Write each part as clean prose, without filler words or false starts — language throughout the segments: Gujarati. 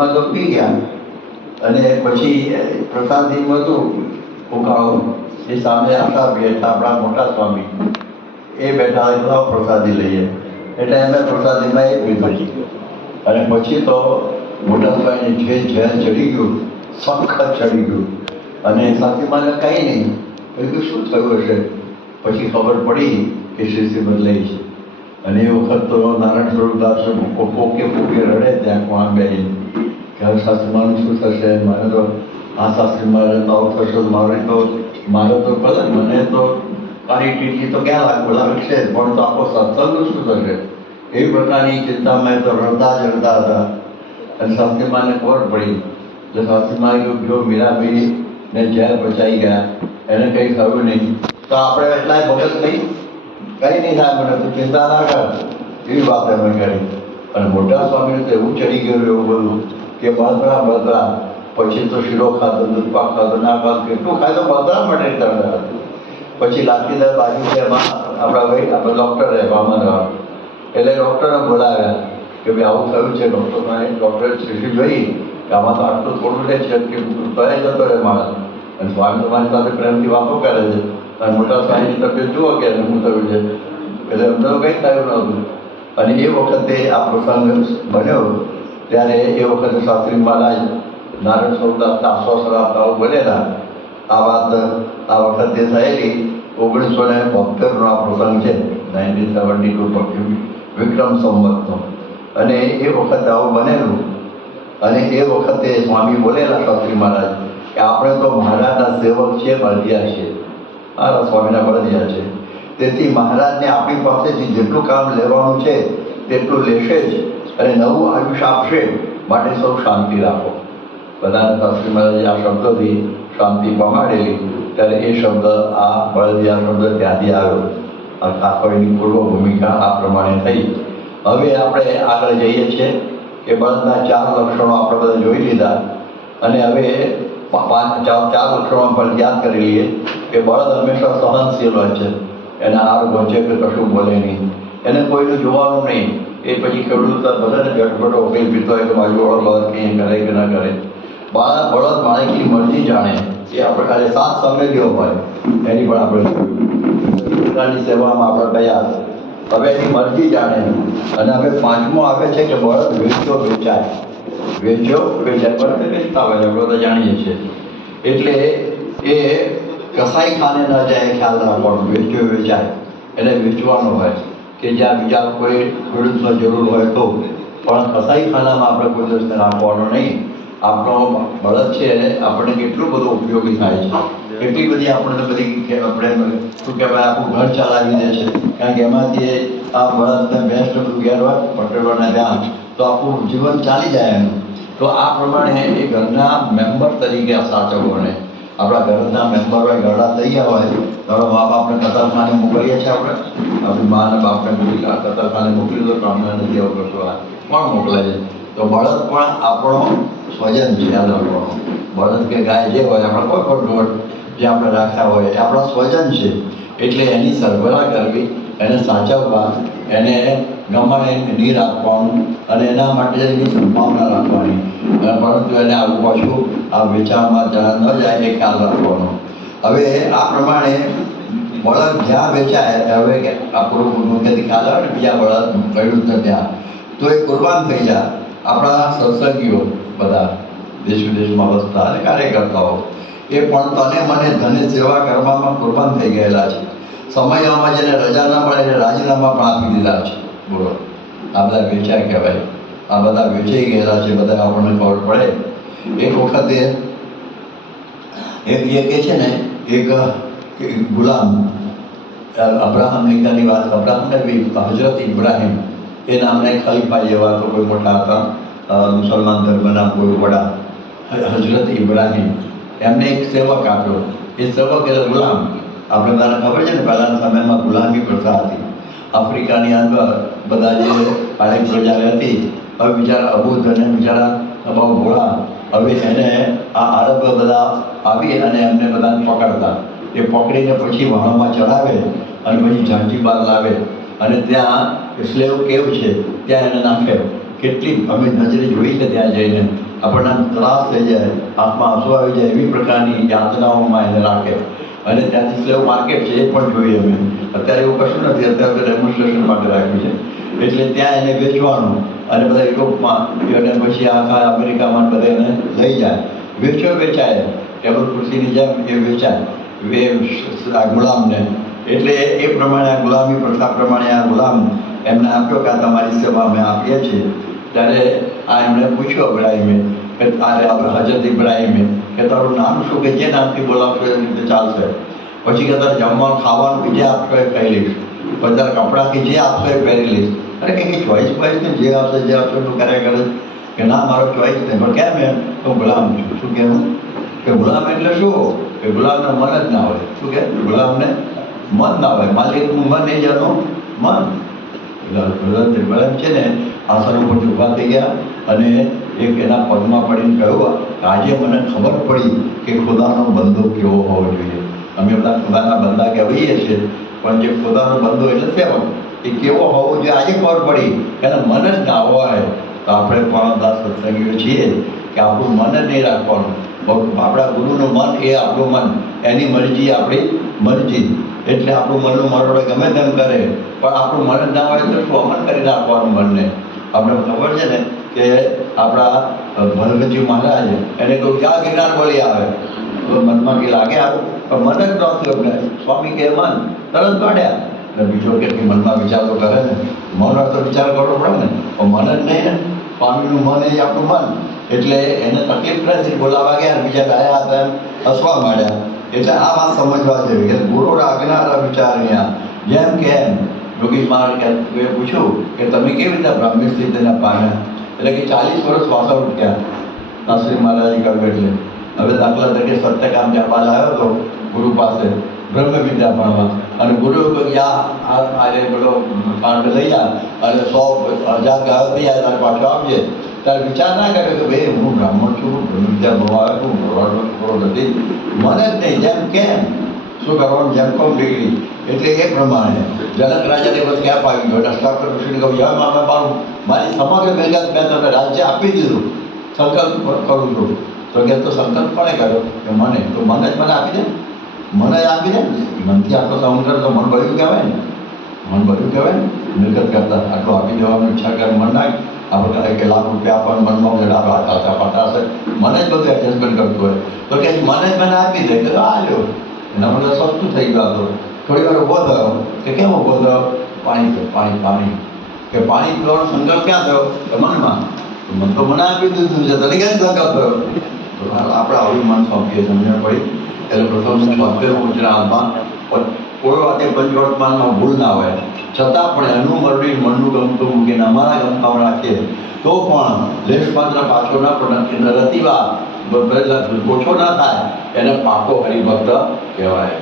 એમાં તો પી ગયા અને પછી પ્રસાદીમાં હતું ઉકાળો એ સામે આશા બેઠા આપણા મોટા સ્વામી એ બેઠા એટલા પ્રસાદી લઈએ એટલે એમને પ્રસાદીમાં એ પીધું અને પછી તો મોટા સ્વામીને જે ઝેર ચડી ગયું સખત ચડી ગયું અને સાથીમાને કંઈ નહીં એટલે શું થયું હશે પછી ખબર પડી કે સ્થિતિ બદલાઈ છે અને એ વખત તો નારાયણ સ્વરૂપદાસ પોકે રડે ત્યાં કોણ બેસી કે હવે શાસ્ત્રીમાનું શું થશે મારે તો આ શાસ્ત્રી મારે આવું થશે મારે તો ભલે મને તો મારી ટીટી તો ક્યાં લાગશે પણ તો આખો સત્સંગનું શું થશે એવી પ્રકારની ચિંતામાં તો રડતા જ રડતા હતા અને શાસ્ત્રીમાને ખબર પડી એટલે શાસ્ત્રીમાએ કહ્યું જો મીરાભાઈને ઝેર બચાઈ ગયા એને કંઈ થયું નહીં તો આપણે એટલાય ભગત નહીં કંઈ નહીં થાય મને તું ચિંતા ના કર એવી વાત અમે કરી અને મોટા સ્વામીને તો એવું ચડી ગયું એવું બધું કે બળતરા પછી તો શીરો ખાતો દૂધપાક ખાતો ના ખાતો કેટલું ખાય તો બળતરા માટે કરતા પછી લાઠીદાર બાજુ છે એમાં આપણા ભાઈ આપણે ડૉક્ટર રહે વામનરાવ એટલે ડૉક્ટરને બોલાવ્યા કે ભાઈ આવું થયું છે ડૉક્ટરે શીશી જોઈ કે આમાં તો આટલું થોડું રહે છે કે તોય જતો રહે માણસ અને સ્વામી તમારી સાથે પ્રેમથી વાતો કરે છે અને મોટા સ્વામીની તબિયત જુઓ કે શું થયું છે એટલે અમને તો કંઈ થયું નહોતું અને એ વખતે આ પ્રસંગ બન્યો ત્યારે એ વખતે શાસ્ત્રી મહારાજ નારાયણ સ્વરૂપદાસના આશ્વાસન આપતા બનેલા આ વાત આ વખતે થયેલી 1972નો આ પ્રસંગ છે 1972 વિક્રમ સંવતનો અને એ વખતે આવું બનેલું અને એ વખતે સ્વામી બોલેલા શાસ્ત્રી મહારાજ કે આપણે તો મહારાજના સેવક છે બળદિયા છે આ સ્વામીના બળદિયા છે તેથી મહારાજને આપણી પાસેથી જેટલું કામ લેવાનું છે તેટલું લેશે જ અને નવું આયુષ્ય આપશે માટે સૌ શાંતિ રાખો બધાને શાસ્ત્રી મહારાજે આ શબ્દોથી શાંતિ પમાડેલી ત્યારે એ શબ્દ આ બળદિયા શબ્દ ત્યાંથી આવ્યો આખો એની પૂર્વ ભૂમિકા આ પ્રમાણે થઈ હવે આપણે આગળ જઈએ છીએ કે બળદના 4 લક્ષણો આપણે બધા જોઈ લીધા અને હવે 4 લક્ષણો પર યાદ કરી લઈએ કે બળદ હંમેશા સહનશીલ હોય છે એના હાર પહોંચે કે કશું બોલે નહીં એને કોઈનું જોવાનું નહીં એ પછી ખેડૂત બધાને ઝટપટો ઉકેલ પીતો હોય કે બાજુવાળો બળદ કંઈ કરે કે ના કરે બળદ માણસની મરજી જાણે એ આપણે ખાલી સાત સંવેદીઓ હોય એની પણ આપણે પોતાની સેવામાં આપણે ગયા હવે એની મરજી જાણે અને હવે 5મો આવે છે કે બળદ વેચ્યો વેચાય બળદ વેચતા હોય આપણે તો જાણીએ છીએ એટલે એ કસાઈ ખાને ન જાય ખ્યાલ રાખવાનો વેચ્યો વેચાય એને વેચવાનો હોય કે જ્યાં બીજા કોઈ ખેડૂતનો જરૂર હોય તો પણ કસાઈ ખાનામાં આપણે કોઈ દિવસને રાખવાનો નહીં આપણો બળદ છે એને આપણને કેટલું બધું ઉપયોગી થાય છે કેટલી બધી આપણને બધી આપણે શું કહેવાય આપણું ઘર ચલાવી દે છે કારણ કે એમાંથી આ બળદને બેસ્ટ બધું ઘેર હોય પટેલોને ત્યાં તો આપણું જીવન ચાલી જાય એનું તો આ પ્રમાણે એ ઘરના મેમ્બર તરીકે આ સાચવોને આપણા ઘરના મેમ્બર હોય ઘરડા થઈ ગયા હોય તો મા બાપને કતલખાને મોકલીએ છીએ આપણે આપણી મા અને બાપને કતલખાને મોકલી દો તો અમને નથી આવું કશું આ કોણ મોકલે છે તો બળદ પણ આપણો સ્વજન છે યાદ રાખવાનો બળદ કે ગાય જે હોય આપણા કોઈ પણ ઢોર જે આપણે રાખ્યા હોય એ આપણા સ્વજન છે એટલે એની સરભરા કરવી એને સાચવવા એને ગમાડે નીર આપવાનું અને એના માટે એની સંભાવના રાખવાની પરંતુ એને આવું પાછું આ વેચાણમાં જરા ન જાય એ ખ્યાલ રાખવાનો હવે આ પ્રમાણે બળદ જ્યાં વેચાય હવે આ પૂર્વ મુખ્યથી ખ્યાલ આવે ને બીજા બળદ ખેડૂત ત્યાં તો એ કુરબાન થઈ જાય આપણા સત્સંગીઓ બધા દેશ વિદેશમાં વસતા અને કાર્યકર્તાઓ એ પણ તને મને ધને સેવા કરવામાં કુરબાન થઈ ગયેલા છે સમયમાં જેને રજા ના મળે એને રાજીનામા પણ આપી દીધા છે બોલો આ બધા વેચાય કહેવાય આ બધા વેચાઈ ગયેલા છે બધા આપણને ખબર પડે એક વખતે એક એ કહે છે ને એક ગુલામ અબ્રાહમ લિંકનની વાત અબ્રાહમને હજરત ઇબ્રાહિમ એ નામના ખલીફા જેવા તો કોઈ મોટા હતા મુસલમાન ધર્મના કોઈ વડા હજરત ઇબ્રાહિમ એમને એક સેવક આપ્યો એ સેવક એટલે ગુલામ આપણે બધાને ખબર છે ને પહેલાંના સમયમાં ગુલામી પ્રથા હતી આફ્રિકાની અંદર બધા જે કાળી પ્રજા રહેતી હવે બિચારા અબૂધ અને બિચારા બહુ ભોળા હવે એને આ આરબ બધા આવી અને એમને બધાને પકડતા એ પકડીને પછી વાહણમાં ચડાવે અને પછી ઝાંઝીબાર લાવે અને ત્યાં સ્લેવ કેવ છે ત્યાં એને નાખે કેટલી અમે નજરે જોઈ છે ત્યાં જઈને આપણને ત્રાસ થઈ જાય, આંખમાં આંસુ આવી જાય, એવી પ્રકારની યાતનાઓમાં એને રાખે. અને ત્યાંથી સ્લેવ માર્કેટ છે એ પણ જોઈએ અમે. અત્યારે એવું કશું નથી, અત્યારે ડેમોન્સ્ટ્રેશન માટે રાખ્યું છે. એટલે ત્યાં એને વેચવાનું અને બધા યુરોપમાં અને પછી આખા અમેરિકામાં બધે એને લઈ જાય, વેચાય ટેબલ ખુરશીની જેમ એ વેચાય ગુલામને. એટલે એ પ્રમાણે આ ગુલામી પ્રથા પ્રમાણે આ ગુલામ એમને આપ્યો કે આ તમારી સેવા અમે આપીએ છીએ. ત્યારે આ એમણે પૂછ્યું ઇબ્રાહિમે કે હજરત ઇબ્રાહિમે કે તારું નામ શું, કે જે નામથી બોલાવશો એ રીતે ચાલશે. પછી કે તારે જમવાનું ખાવાનું કે જે આપશો એ ખાઈ લઈશ, પછી તારા કપડાં કે જે આપશો એ પહેરી લઈશ. અરે કંઈક ચોઈસ ને જે આપશો તું કર્યા કરે કે ના મારો ચોઈસ નહીં. પણ કેમ એમ તો ગુલામ છું. શું કહેવું કે ગુલામ એટલે શું કે ગુલામને મન જ ના હોય. શું કે ગુલામને મન ના હોય, માલિકનું મન એ જનું મન. ગુલામ છે ને આસન ઉપર ઊભા થઈ ગયા અને એક એના પગમાં પડીને કહ્યું આજે મને ખબર પડી કે ખુદાનો બંદો કેવો હોવો જોઈએ. અમે બધા ખુદાના બંદા કહેવાઈએ છીએ, પણ જે ખુદાનો બંદો એટલે કેવો એ કેવો હોવો જોઈએ આજે ખબર પડી. એને મન જ ના હોય તો આપણે પણ દાસ સત્સંગીઓ છીએ કે આપણું મન જ નહીં રાખવાનું. આપણા ગુરુનું મન એ આપણું મન, એની મરજી આપણી મરજી. એટલે આપણું મનનું મરડો ગમે તેમ કરે પણ આપણું મન જ ના હોય તો શું અમન કરી નાખવાનું મનને. આપણે ખબર છે ને કે આપણા ભરતજી મહારાજ એને કહ્યું ક્યાં ગિરનાર બોલી આવે તો મનમાં કે લાગે આવું, પણ મન જ નહોતું એમને. સ્વામી કે મન તરત કાઢ્યા. એટલે બીજો કે મનમાં વિચાર તો કરે ને, મન તો વિચાર કરવો પડે ને, પણ મન જ નહીં ને. સ્વામીનું મન એ આપણું મન. એટલે એને તકલીફ નથી, બોલાવા ગયા બીજા ગાયા હતા એમ હસવા માંડ્યા. એટલે આ વાત સમજવા જેવી કે ગુરુ આજ્ઞા વિચાર્યા જેમ કે એમ. યોગી મહારાજે પૂછ્યું કે તમે કેવી રીતે બ્રાહ્મણ સ્થિતિને પામ્યા? એટલે કે 40 વર્ષ વાસણ ઉઠ્યા. શાસ્ત્રી મહારાજે કહ્યું એટલે હવે દાખલા તરીકે સત્યકામ જપવા આવ્યો હતો ગુરુ પાસે બ્રહ્મ વિદ્યા ભણવા, અને ગુરુએ કહ્યું આજે પેલો પાંડ લઈ જા અને 100,000 ગાયો થઈ જાય તારે પાછો આપજે. ત્યારે વિચાર ના કર્યો કે ભાઈ હું બ્રાહ્મણ છું, બ્રહ્મ વિદ્યા ભણવા આવ્યો છું, થોડો નથી મને જ નહીં જેમ કેમ શું કરવાનું જેમ કોમ ડિગ્રી. એટલે એ પ્રમાણે જનક રાજાને બસ ક્યાં પાવી ગયો. અષ્ટાવક્ર ઋષિને કહ્યું યા મારી સમગ્ર મિલકત મેં તમને રાજ્ય આપી દીધું, સંકલ્પ કરું છું. તો કે તો સંકલ્પ કોણે કર્યો કે મને, તો મન જ મને આપી દે, મને જ આપી દે. મનથી આટલો સમુદ્ર તો મન ભર્યું કહેવાય ને, મન ભર્યું કહેવાય ને. મિલકત કરતા આટલું આપી દેવાનું ઈચ્છા કરે મન નાખ. આપણે કહે કે લાખ રૂપિયા આપણને મનમાં આપણે પટાશે, મને જ બધું એડજસ્ટમેન્ટ કરતું હોય તો કે મને જ મને આપી દે કે આ લ્યો. એના માટે સસ્તું થઈ ગયું. હતો થોડી વાર ઊભો થયો કે કેમ ઊભો થયો? પાણી કે પાણી પીવાનો સંકલ્પ ક્યાં થયો? કે મનમાં. મન તો મને આપી દીધું છે, તને ક્યાં સંકલ્પ થયો? તો આપણે આવી મન સોંપીએ સમજણ પડી. એટલે પ્રથમ સોંપેલું ગુજરાતમાં કોઈ વાતે પંચવર્તમાનમાં ભૂલ ના હોય, છતાં પણ એનું મરડી મનનું ગમતું મૂકીને અમારા ગમતાઓ રાખીએ તો પણ લેશ માત્ર પાછો ના પણ રતિવા ઓછો ના થાય એને પાકો હરિભક્ત કહેવાય.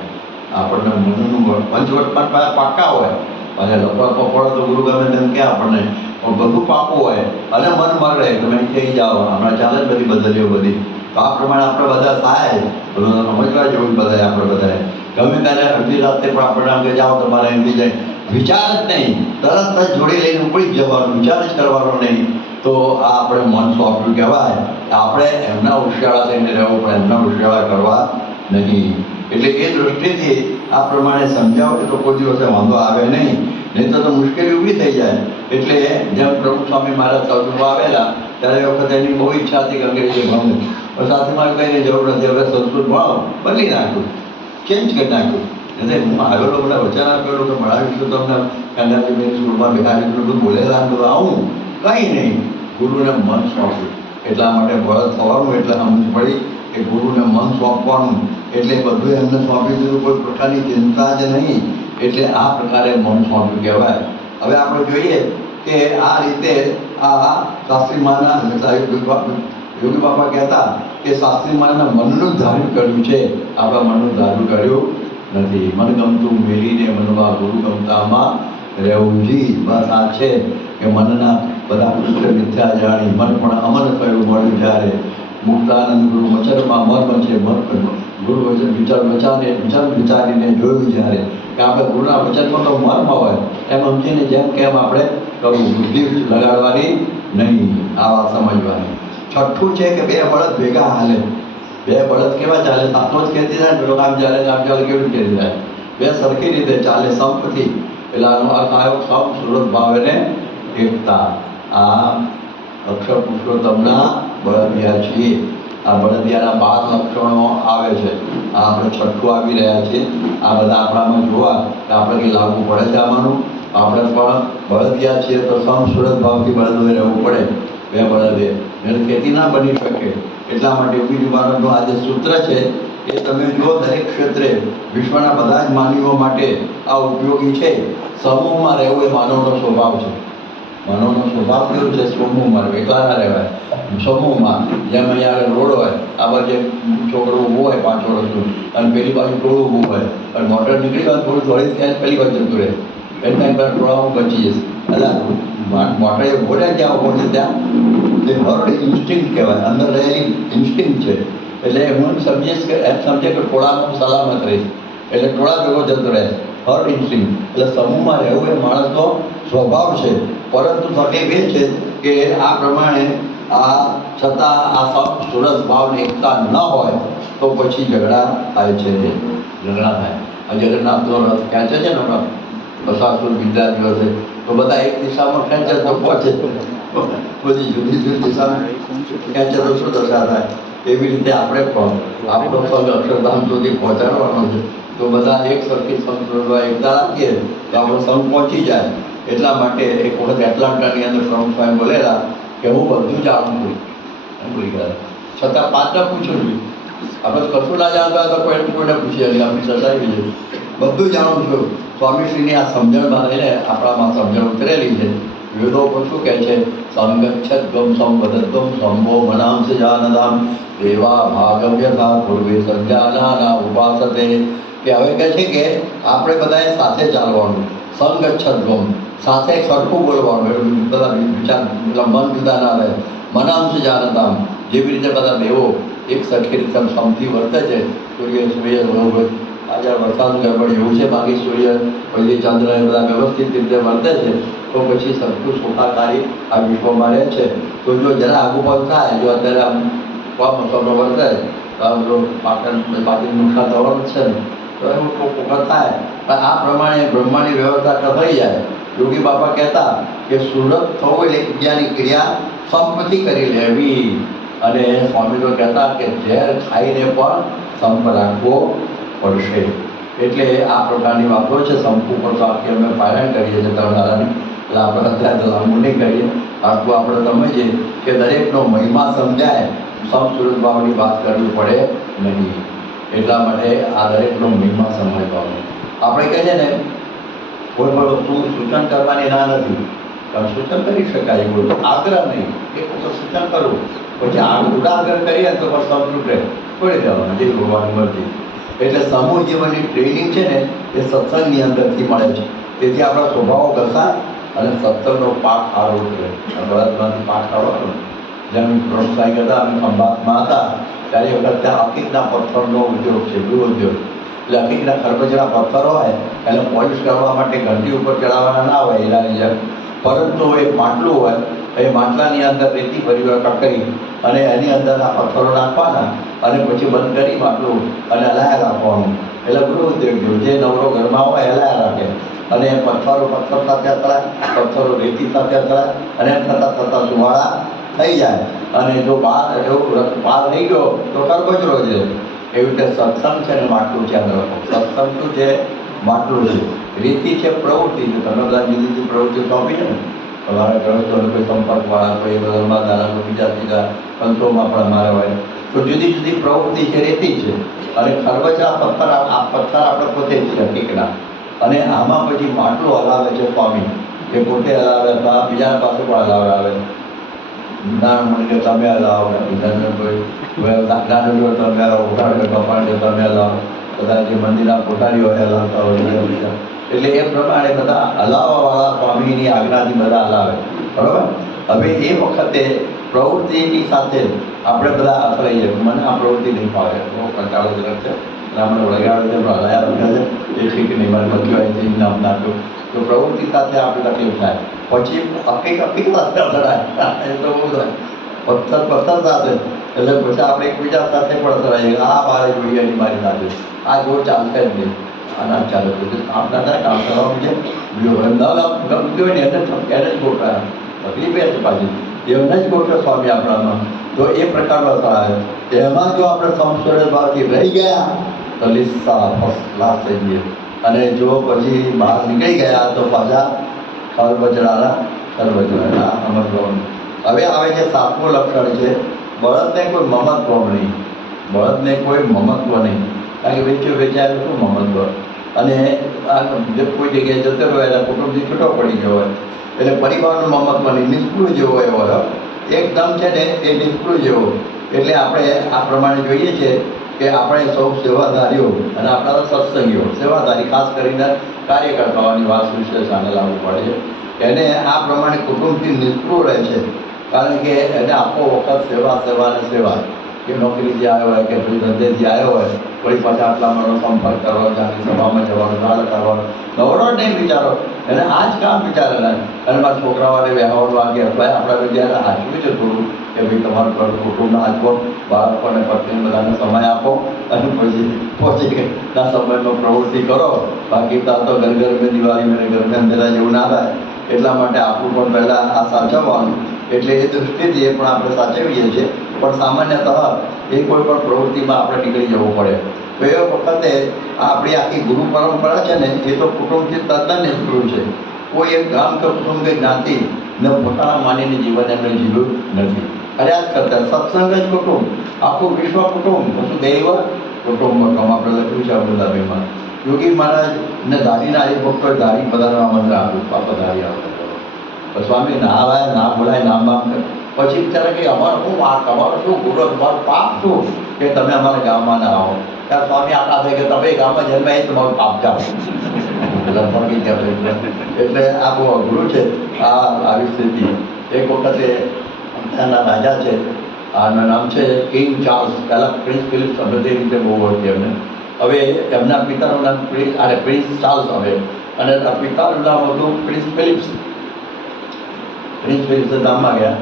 આપણને મનનું પંચવર્તમાન પાકા હોય અને લપડ પપડ તો ગુરુ ગમે તેમ કે આપણને પણ બધું પાકું હોય અને મન મરે તમે થઈ જાઓ. હમણાં ચાલે જ બધી બદલીઓ બધી. તો આ પ્રમાણે આપણે બધા થાય બધું સમજવા જેવું બધા આપણે બધાએ ગમે ત્યારે અડધી રાતે પણ આપણે આમ કે જાઓ તમારે એમ જાય વિચાર જ નહીં, તરત જ જોડી લઈને ઉપડી જ જવાનું, વિચાર જ કરવાનો નહીં. તો આ આપણે મન સોંપ્યું કહેવાય. આપણે એમના ઉશિયાળા થઈને રહેવું પણ એમના ઉશિયાળા કરવા નહીં. એટલે એ દૃષ્ટિથી આ પ્રમાણે સમજાવો તો કોઈ દિવસે વાંધો આવે નહીં, નહીં તો મુશ્કેલી ઊભી થઈ જાય. એટલે જેમ પ્રભુ સ્વામી મહારાજ સદગુરુમાં આવેલા ત્યારે એ વખતે એની બહુ ઈચ્છા હતી કે અંગ્રેજી ભણવું, પણ સાથેમાં કંઈ જરૂર નથી. હવે સંસ્કૃત ભણો બદલી નાખ્યું, ચેન્જ કરી નાખ્યું. એટલે હું આવેલો મને વચન આપેલું કે ભણાવીશું તમને ગંગાજી સ્કૂલમાં બેહાડીશું, બધું બોલેલા બધું આવું કંઈ નહીં. ગુરુને મન સોંપ્યું એટલા માટે બળદ થવાનું. એટલે સમજ પડી કે ગુરુને મન સોંપવાનું એટલે બધું એમને સોંપી દીધું, કોઈ પ્રકારની ચિંતા જ નહીં. એટલે આ પ્રકારે મન સોંપ્યું કહેવાય. હવે આપણે જોઈએ કે આ રીતે આ શાસ્ત્રીમાના યોગી બાપા કહેતા કે શાસ્ત્રીમાના મનનું ધાર્યું કર્યું છે, આપણા મનનું ધાર્યું કર્યું નથી. મન ગમતું મેળીને મનવા ગુરુ ગમતામાં રહેવું જી. બસ આ છે કે મનના બધા પુસ્તક મિથ્યા જાણી મન પણ અમન થયું મળ્યું જ્યારે મુક્તાનંદ ગુરુ વચનમાં મર્મ છે. ગુરુ વચન વિચારીને જોયું જ્યારે કે આપણે ગુરુના વચનમાં તો મર્મ હોય એમ સમજીને જેમ કેમ આપણે કરવું, બુદ્ધિ લગાડવાની નહીં. આ વાત સમજવાની. છઠ્ઠું છે કે બે બળદ ભેગા હાલે. બે બળદ કેવા ચાલે? સાતો જ ખેતી થાય ને પેલો કામ ચાલે કેવી રીતે થાય? બે સરખી રીતે ચાલે સંપથી. એટલે આનો અર્થ આવ્યો સમ સુરત ભાવેને એકતા. આ અક્ષર પુરુષોત્તમના બળદિયા છીએ. આ બળદિયાના 12 લક્ષણો આવે છે. આ આપણે છઠ્ઠું આવી રહ્યા છીએ. આ બધા આપણામાં જોવા કે આપણે કંઈ લાગુ પડે છે આમાંનું. આપણે પણ બળદિયા છીએ તો સમ સુરત ભાવથી બળદોએ રહેવું પડે. બે બળદે એટલે ખેતી ના બની શકે. એટલા માટે બીજું ભારતનું આ જે સૂત્ર છે એ તમે જુઓ દરેક ક્ષેત્રે વિશ્વના બધા જ માનવીઓ માટે આ ઉપયોગી છે. સમૂહમાં રહેવું એ માનવનો સ્વભાવ છે. માનવનો સ્વભાવ કેવો છે? સમૂહમાં એકલા ના રહેવાય. સમૂહમાં જેમ અહીંયા રોડ હોય, આ બાજુ છોકરો ઊભો હોય 5 વર્ષનું અને પેલી બાજુ ટોળું ઊભું હોય અને મોટર નીકળી હોય થોડું દોડી ત્યાં પેલી બાજુ જતું રહે એટલે ટોળામાં બચી જશે. એટલે મોટર એ ઊભો રહે ત્યાં ઊભો છે ત્યાં એ હર્ડ ઇન્સ્ટિંક્ટ કહેવાય. અંદર રહેલી ઇન્સ્ટિંક્ટ છે. એટલે હું સમજીશ કે એમ સમજે કે ટોળામાં સલામત રહીશ એટલે ટોળા ભેગો જતો રહે. હર્ડ ઇન્સ્ટિંક્ટ એટલે સમૂહમાં રહેવું એ માણસનો સ્વભાવ છે. પરંતુ તકલીફ એ છે કે આ પ્રમાણે આ છતાં આ સમ સુરત ભાવની એકતા ન હોય તો પછી ઝઘડા થાય છે. ઝઘડા થાય. આ જગન્નાથનો રથ ખેંચે છે ને હમણાં બસાસુર બીજા દિવસે તો બધા એક દિશામાં ખેંચે તો પહોંચે, બધી જુદી જુદી દિશામાં ખેંચે તો શું દશા થાય? એવી રીતે આપણે પણ આપણો સંઘ અક્ષરધામ સુધી પહોંચાડવાનો છે. તો બધા એક સરખી સંસ્કૃતમાં એકતા રાખીએ તો આપણો સંઘ પહોંચી જાય. એટલા માટે એક વખત એટલાન્ટાની અંદર પ્રમુખ સ્વામી બોલેલા કે હું બધું જાણું છું. એમ બોલી ગયા છતાં 5 પૂછ્યું છું. આપણે કશું ના જાણતા તો કોઈને પૂછીએ આપણી સજાવી છે. બધું જાણું છું. સ્વામીશ્રીની આ સમજણમાં રહીને આપણામાં સમજણ ઉતરેલી છે. વેદો પણ શું કહે છે? સંગચ્છદ ગમ સંવદત્વમ સંભો મનાંશ જાનદામ દેવા ભાગવ્યથા પૂર્વે સંજાના ઉપાસતે. કે હવે કહે છે કે આપણે બધાએ સાથે ચાલવાનું. સંગચ્છદ ગમ સાથે સરખું બોલવાનું. બધા વિચાર મન જુદા ના રહે. મનાંશ જાનદામ જેવી રીતે બધા દેવો એક સરખી રીતે સમથી વર્તે છે. સૂર્ય આજે વરસાદનું ગરબડ એવું છે. બાકી સૂર્ય પછી ચંદ્ર એ બધા વ્યવસ્થિત રીતે વર્તે છે તો પછી સરખું સુખાકારી આ વિશ્વમાં રહે છે. તો જો જરા આગુપાછું થાય, જો અત્યારે આમ કમોસમનો વર્તે આમ જો પાટણ નુકસાન થવાનું છે ને તો એવું વખત થાય. પણ આ પ્રમાણે બ્રહ્માની વ્યવસ્થા થઈ જાય. યોગી બાપા કહેતા કે સુરત થવું એટલે બીજાની ક્રિયા સંપતિ કરી લેવી. અને સ્વામી તો કહેતા કે ઝેર ખાઈને પણ સંપ રાખવો પડશે. એટલે આ પ્રકારની વાતો છે. સંપ ઉપર તો આખી અમે પારાયણ કરીએ છીએ તરણારાની. એટલે આપણે અત્યારે લાંબુ નહીં કરીએ. આટલું આપણે સમજીએ કે દરેકનો મહિમા સમજાય. સમ સુરત ભાવની વાત કરવી પડે નહીં. એટલા માટે આ દરેકનો મહિમા સમજવાનો. આપણે કહીએ ને કોઈ પણ વસ્તુ સૂચન કરવાની ના નથી. પણ સૂચન કરી શકાય એવું આગ્રહ નહીં. એક વખત સૂચન કરવું પછી ઉદાગ્રહ કરીએ તો પણ સમ તૂટે છોડી દેવાનું જે ભગવાનની મરજી. એટલે સમૂહ જીવનની ટ્રેનિંગ છે ને એ સત્સંગની અંદરથી મળે છે. તેથી આપણા સ્વભાવો ઘસાય અને સત્સંગનો પાઠ સારો છે. બળદમાંથી પાઠ આવવાનો. જેમ પ્રમુખ સાહેબ હતા અમે ખંભાતમાં હતા ત્યારે વખત ત્યાં અકીકના પથ્થરનો ઉદ્યોગ છે, ગૃહ ઉદ્યોગ. એટલે અકીકના ખરબચડા પથ્થર હોય એને પોલિશ કરવા માટે ઘંટી ઉપર ચડાવવાના ના હોય હીરાની જેમ, પરંતુ એક માટલું હોય એ માટલાની અંદર રેતી ભરી હોય કકરી અને એની અંદર આ પથ્થરો નાખવાના અને પછી બંધ કરી માટલું અને હલાયા રાખવાનું. એટલે ગૃહ ઉદ્યોગ જે નવરો ઘરમાં હોય હલાયા રાખે અને પથ્થર સાથે અથડાય, પથ્થરો રેતી સાથે અથડાય અને એમ થતાં સુવાળા થઈ જાય. અને જો બહાર એવું પાર થઈ ગયો તો કરબચડો છે. એવી રીતે સત્સંગ છે ને માટલું છે. અંદર સત્સંગ શું છે? માટલું છે. રીતિ છે પ્રવૃત્તિ છે. તમે બધા જુદી જુદી પ્રવૃત્તિ સોંપી છે ને તમારા ગ્રહસ્થોને કોઈ સંપર્કવાળા, કોઈ ધર્માદાના, કોઈ બીજા પંથોમાં પણ અમારે હોય તો જુદી જુદી પ્રવૃત્તિ છે, રીતિ છે. અને ખરબચડા પથ્થર આ પથ્થર આપણે પોતે જ છે હકીકના. અને આમાં પછી માટલું હલાવે છે સ્વામી કે પોતે હલાવે બીજાના પાસે પણ હલાવે. નાનું મને કે તમે હલાવો, બીજાને કોઈ નાનું જો તમે ઉઘાડે કપાડે તમે હલાવો, બધા જે મંદિરના કોઠારી હોય હલાવતા હોય બીજા. એટલે એ પ્રમાણે બધા હલાવવાવાળા સ્વામીની આજ્ઞાથી બધા હલાવે. બરાબર. હવે એ વખતે પ્રવૃત્તિની સાથે આપણે બધા અથડાઈએ. મને આ પ્રવૃત્તિ નહીં ફાવે, બહુ કંટાળોજનક છે, આપણે વળગાડે છે, હલાયા રાખ્યા છે, એ ઠીક નહીં, મારે બધું આવી છે નામ નાખ્યું તો પ્રવૃત્તિ સાથે આપણે તકલીફ થાય. પછી અપીક સાથે અથડાય એ તો બહુ થાય. પથ્થર સાથે. એટલે પછી આપણે એકબીજા સાથે પણ અથડાઈએ, આ મારે જોઈએ એની મારી સાથે, આ ગોળ ચાલશે જ નહીં, આના જ ચાલે છે. કામ ના થાય, કામ કરવાનું છે, બીજો ગમતું હોય ને એને જ ગોઠવાયા, તકલીફ એ છે પાછી, એમને જ ગોઠવે સ્વામી આપણામાં. તો એ પ્રકારનો અથડાય. એમાં જો આપણે સંસ્વરભાવથી રહી ગયા તો લીસા ફર્સ્ટ ક્લાસ થઈ ગઈએ. અને જો પછી બહાર નીકળી ગયા તો પાછા ખરબચડાના અમરત્વ. હવે આવે છે 7મું લક્ષણ છે, બળદને કોઈ મમત્વ નહીં. બળદને કોઈ મમત્વ નહીં, કારણ કે વેચાયેલું શું મમત્વ. અને આ કોઈ જગ્યાએ જતો રહ્યો એટલે કુટુંબથી છૂટો પડી ગયો હોય એટલે પરિવારનું મમત્વ નહીં, નિષ્કૃળ જેવો એવો એકદમ છે ને એ નિષ્કૃળ જેવો. એટલે આપણે આ પ્રમાણે જોઈએ છીએ કે આપણે સૌ સેવાધારીઓ અને આપણા સત્સંગીઓ, સેવાધારી ખાસ કરીને કાર્યકર્તાઓની વાત વિશેષ આને લાવવું પડે છે. એને આ પ્રમાણે કુટુંબથી નિષ્કૃળ રહે છે, કારણ કે એને આખો વખત સેવા કે નોકરીથી આવ્યો હોય કે પછી ધંધેથી આવ્યો હોય, વળી પાછા આટલા મારો સંપર્ક કરવાનો, ત્યાંની સભામાં જવાનો, ગાળ કરવાનો, નવરો નહીં વિચારો, એને આ જ કામ વિચારેલા. અને મારા છોકરાઓને વ્યવહાર વાગે અથવા આપણે જ્યારે આચવું છે થોડું કે ભાઈ તમારું કુટુંબના આચવો, બાળકોને પત્ની બધાને સમય આપો અને પછી ના સમયમાં પ્રવૃત્તિ કરો. બાકી ત્યાં તો ઘર મેં દિવાળી મેં ઘર મેં અંધેરા જેવું ના થાય. એટલા માટે આપણું પણ પહેલાં આ સાચવવાનું. એટલે એ દૃષ્ટિથી એ પણ આપણે સાચવીએ છીએ. પણ સામાન્યતઃ એ કોઈ પણ પ્રવૃત્તિમાં આપણે નીકળી જવું પડે તો એ વખતે આપણી આખી ગુરુ પરંપરા છે ને એ તો કુટુંબથી તદ્દન નિષ્કૃળ છે. કોઈ એક ગામ કે કુટુંબ કે જ્ઞાતિ ને પોતાના માનીને જીવન એમને જીવ્યું નથી. ફરિયાદ કરતા સત્સંગ જ કુટુંબ, આખું વિશ્વ કુટુંબ, પછી દૈવ કુટુંબકમ આપણે લખ્યું છે અબુધાબીમાં. યોગી મહારાજને ધારીના હરિભક્તોએ ધારી બધાના મંત્ર આપ્યું, પાપા ધારી આવે. સ્વામી ના આવે, ના બોલાય, નામ બામ કરે. પછી વિચારે કે અમારું શું વાંક, અમારું શું ગુરુ, તમારું પાપ શું કે તમે અમારા ગામમાં ના આવો. ત્યારે સ્વામી આટલા થઈ કે તમે ગામમાં જન્માય તમારું પાપ જાઓ. એટલે આ બહુ અઘરું છે આવી સ્થિતિ. એક વખતે ત્યાંના રાજા છે, આનું નામ છે કિંગ ચાર્લ્સ, પહેલાં પ્રિન્સ ફિલિપ બધી રીતે બહુ ઓળખી એમને. હવે એમના પિતાનું નામ પ્રિન્સ ચાર્લ્સ હવે, અને પિતાનું નામ હતું પ્રિન્સ ફિલિપ્સ. પ્રિન્સ ફિલિપ્સ ધામમાં ગયા.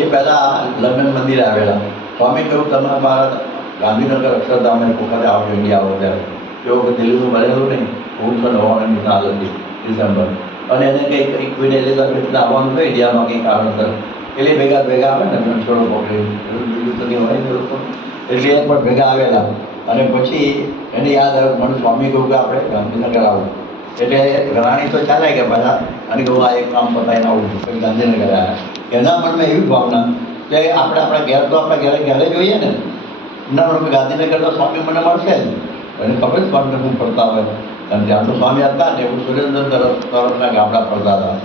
એ પહેલાં લંડન મંદિરે આવેલા. સ્વામી કહ્યું તમે મારા ગાંધીનગર અક્ષરધામ એક વખતે આવજો, ઇન્ડિયા આવો ત્યારે. એ વખત દિલ્હીનું બનેલું નહીં, 1999ની સાલ હતી ડિસેમ્બર. અને એને કંઈક ક્વીન એલિઝાબેથને આવવાનું હતું ઇન્ડિયામાં કંઈક કારણસર. એટલે ભેગા આવે ને છોડો પકડી, બીજું તો નહીં હોય ને લોકો. એટલે એ પણ ભેગા આવેલા. અને પછી એને યાદ આવ્યું, મને સ્વામી કહ્યું કે આપણે ગાંધીનગર આવું. એટલે રાણી તો ચાલ્યા ગયા બધા, અને કહું આ એક કામ પતાવીને આવું છું. પછી ગાંધીનગર આવ્યા. એના મનમાં એવી ભાવના કે આપણે આપણા ઘેર તો આપણા ઘરે જોઈએ ને, એના મને ગાંધીનગર તો સ્વામી મને મળશે જ. એને ખબર જ સ્વામીને હું પડતા હોય, કારણ કે આ તો સ્વામી હતા ને એવું સુરેન્દ્ર તરફના ગામડા પડતા હતા.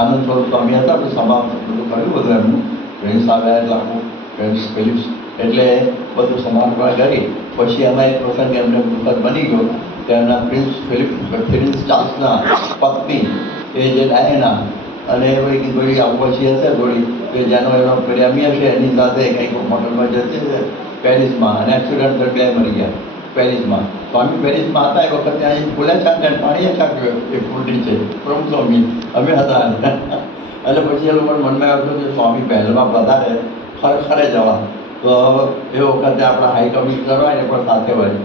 આનંદ સ્વરૂપ સ્વામી હતા, આપણે સભા બધું કર્યું બધું એમનું. પ્રિન્સ આવ્યા એટલે આખું પ્રિન્સ ફિલિપ્સ એટલે બધું સમારંભ કરી. પછી એમાં એક પ્રસંગ એમને દુઃખદ બની ગયો કે એમના પ્રિન્સ ચાર્લ્સના પત્ની એ જે ડાયના, અને થોડી આવું પછી હશે થોડી કે જેનો એનો પ્રેમી હશે એની સાથે કંઈક હોટલમાં જશે છે પેરિસમાં, અને એક્સિડન્ટ થઈ બે મરી ગયા પેરિસમાં. સ્વામી પેરિસમાં હતા એ વખતે અહીં ફૂલે છાંટ્યા, પાણીએ છાંટ્યો એ ફૂલની છે પ્રમુખ સ્વામી અમે હતા. એટલે પછી એ લોકોને મનમાં આવતું કે સ્વામી પહેલમાં વધારે ખરે જવા. તો એ વખતે આપણા હાઈ કમિશનર હોય ને પણ સાથે હોય,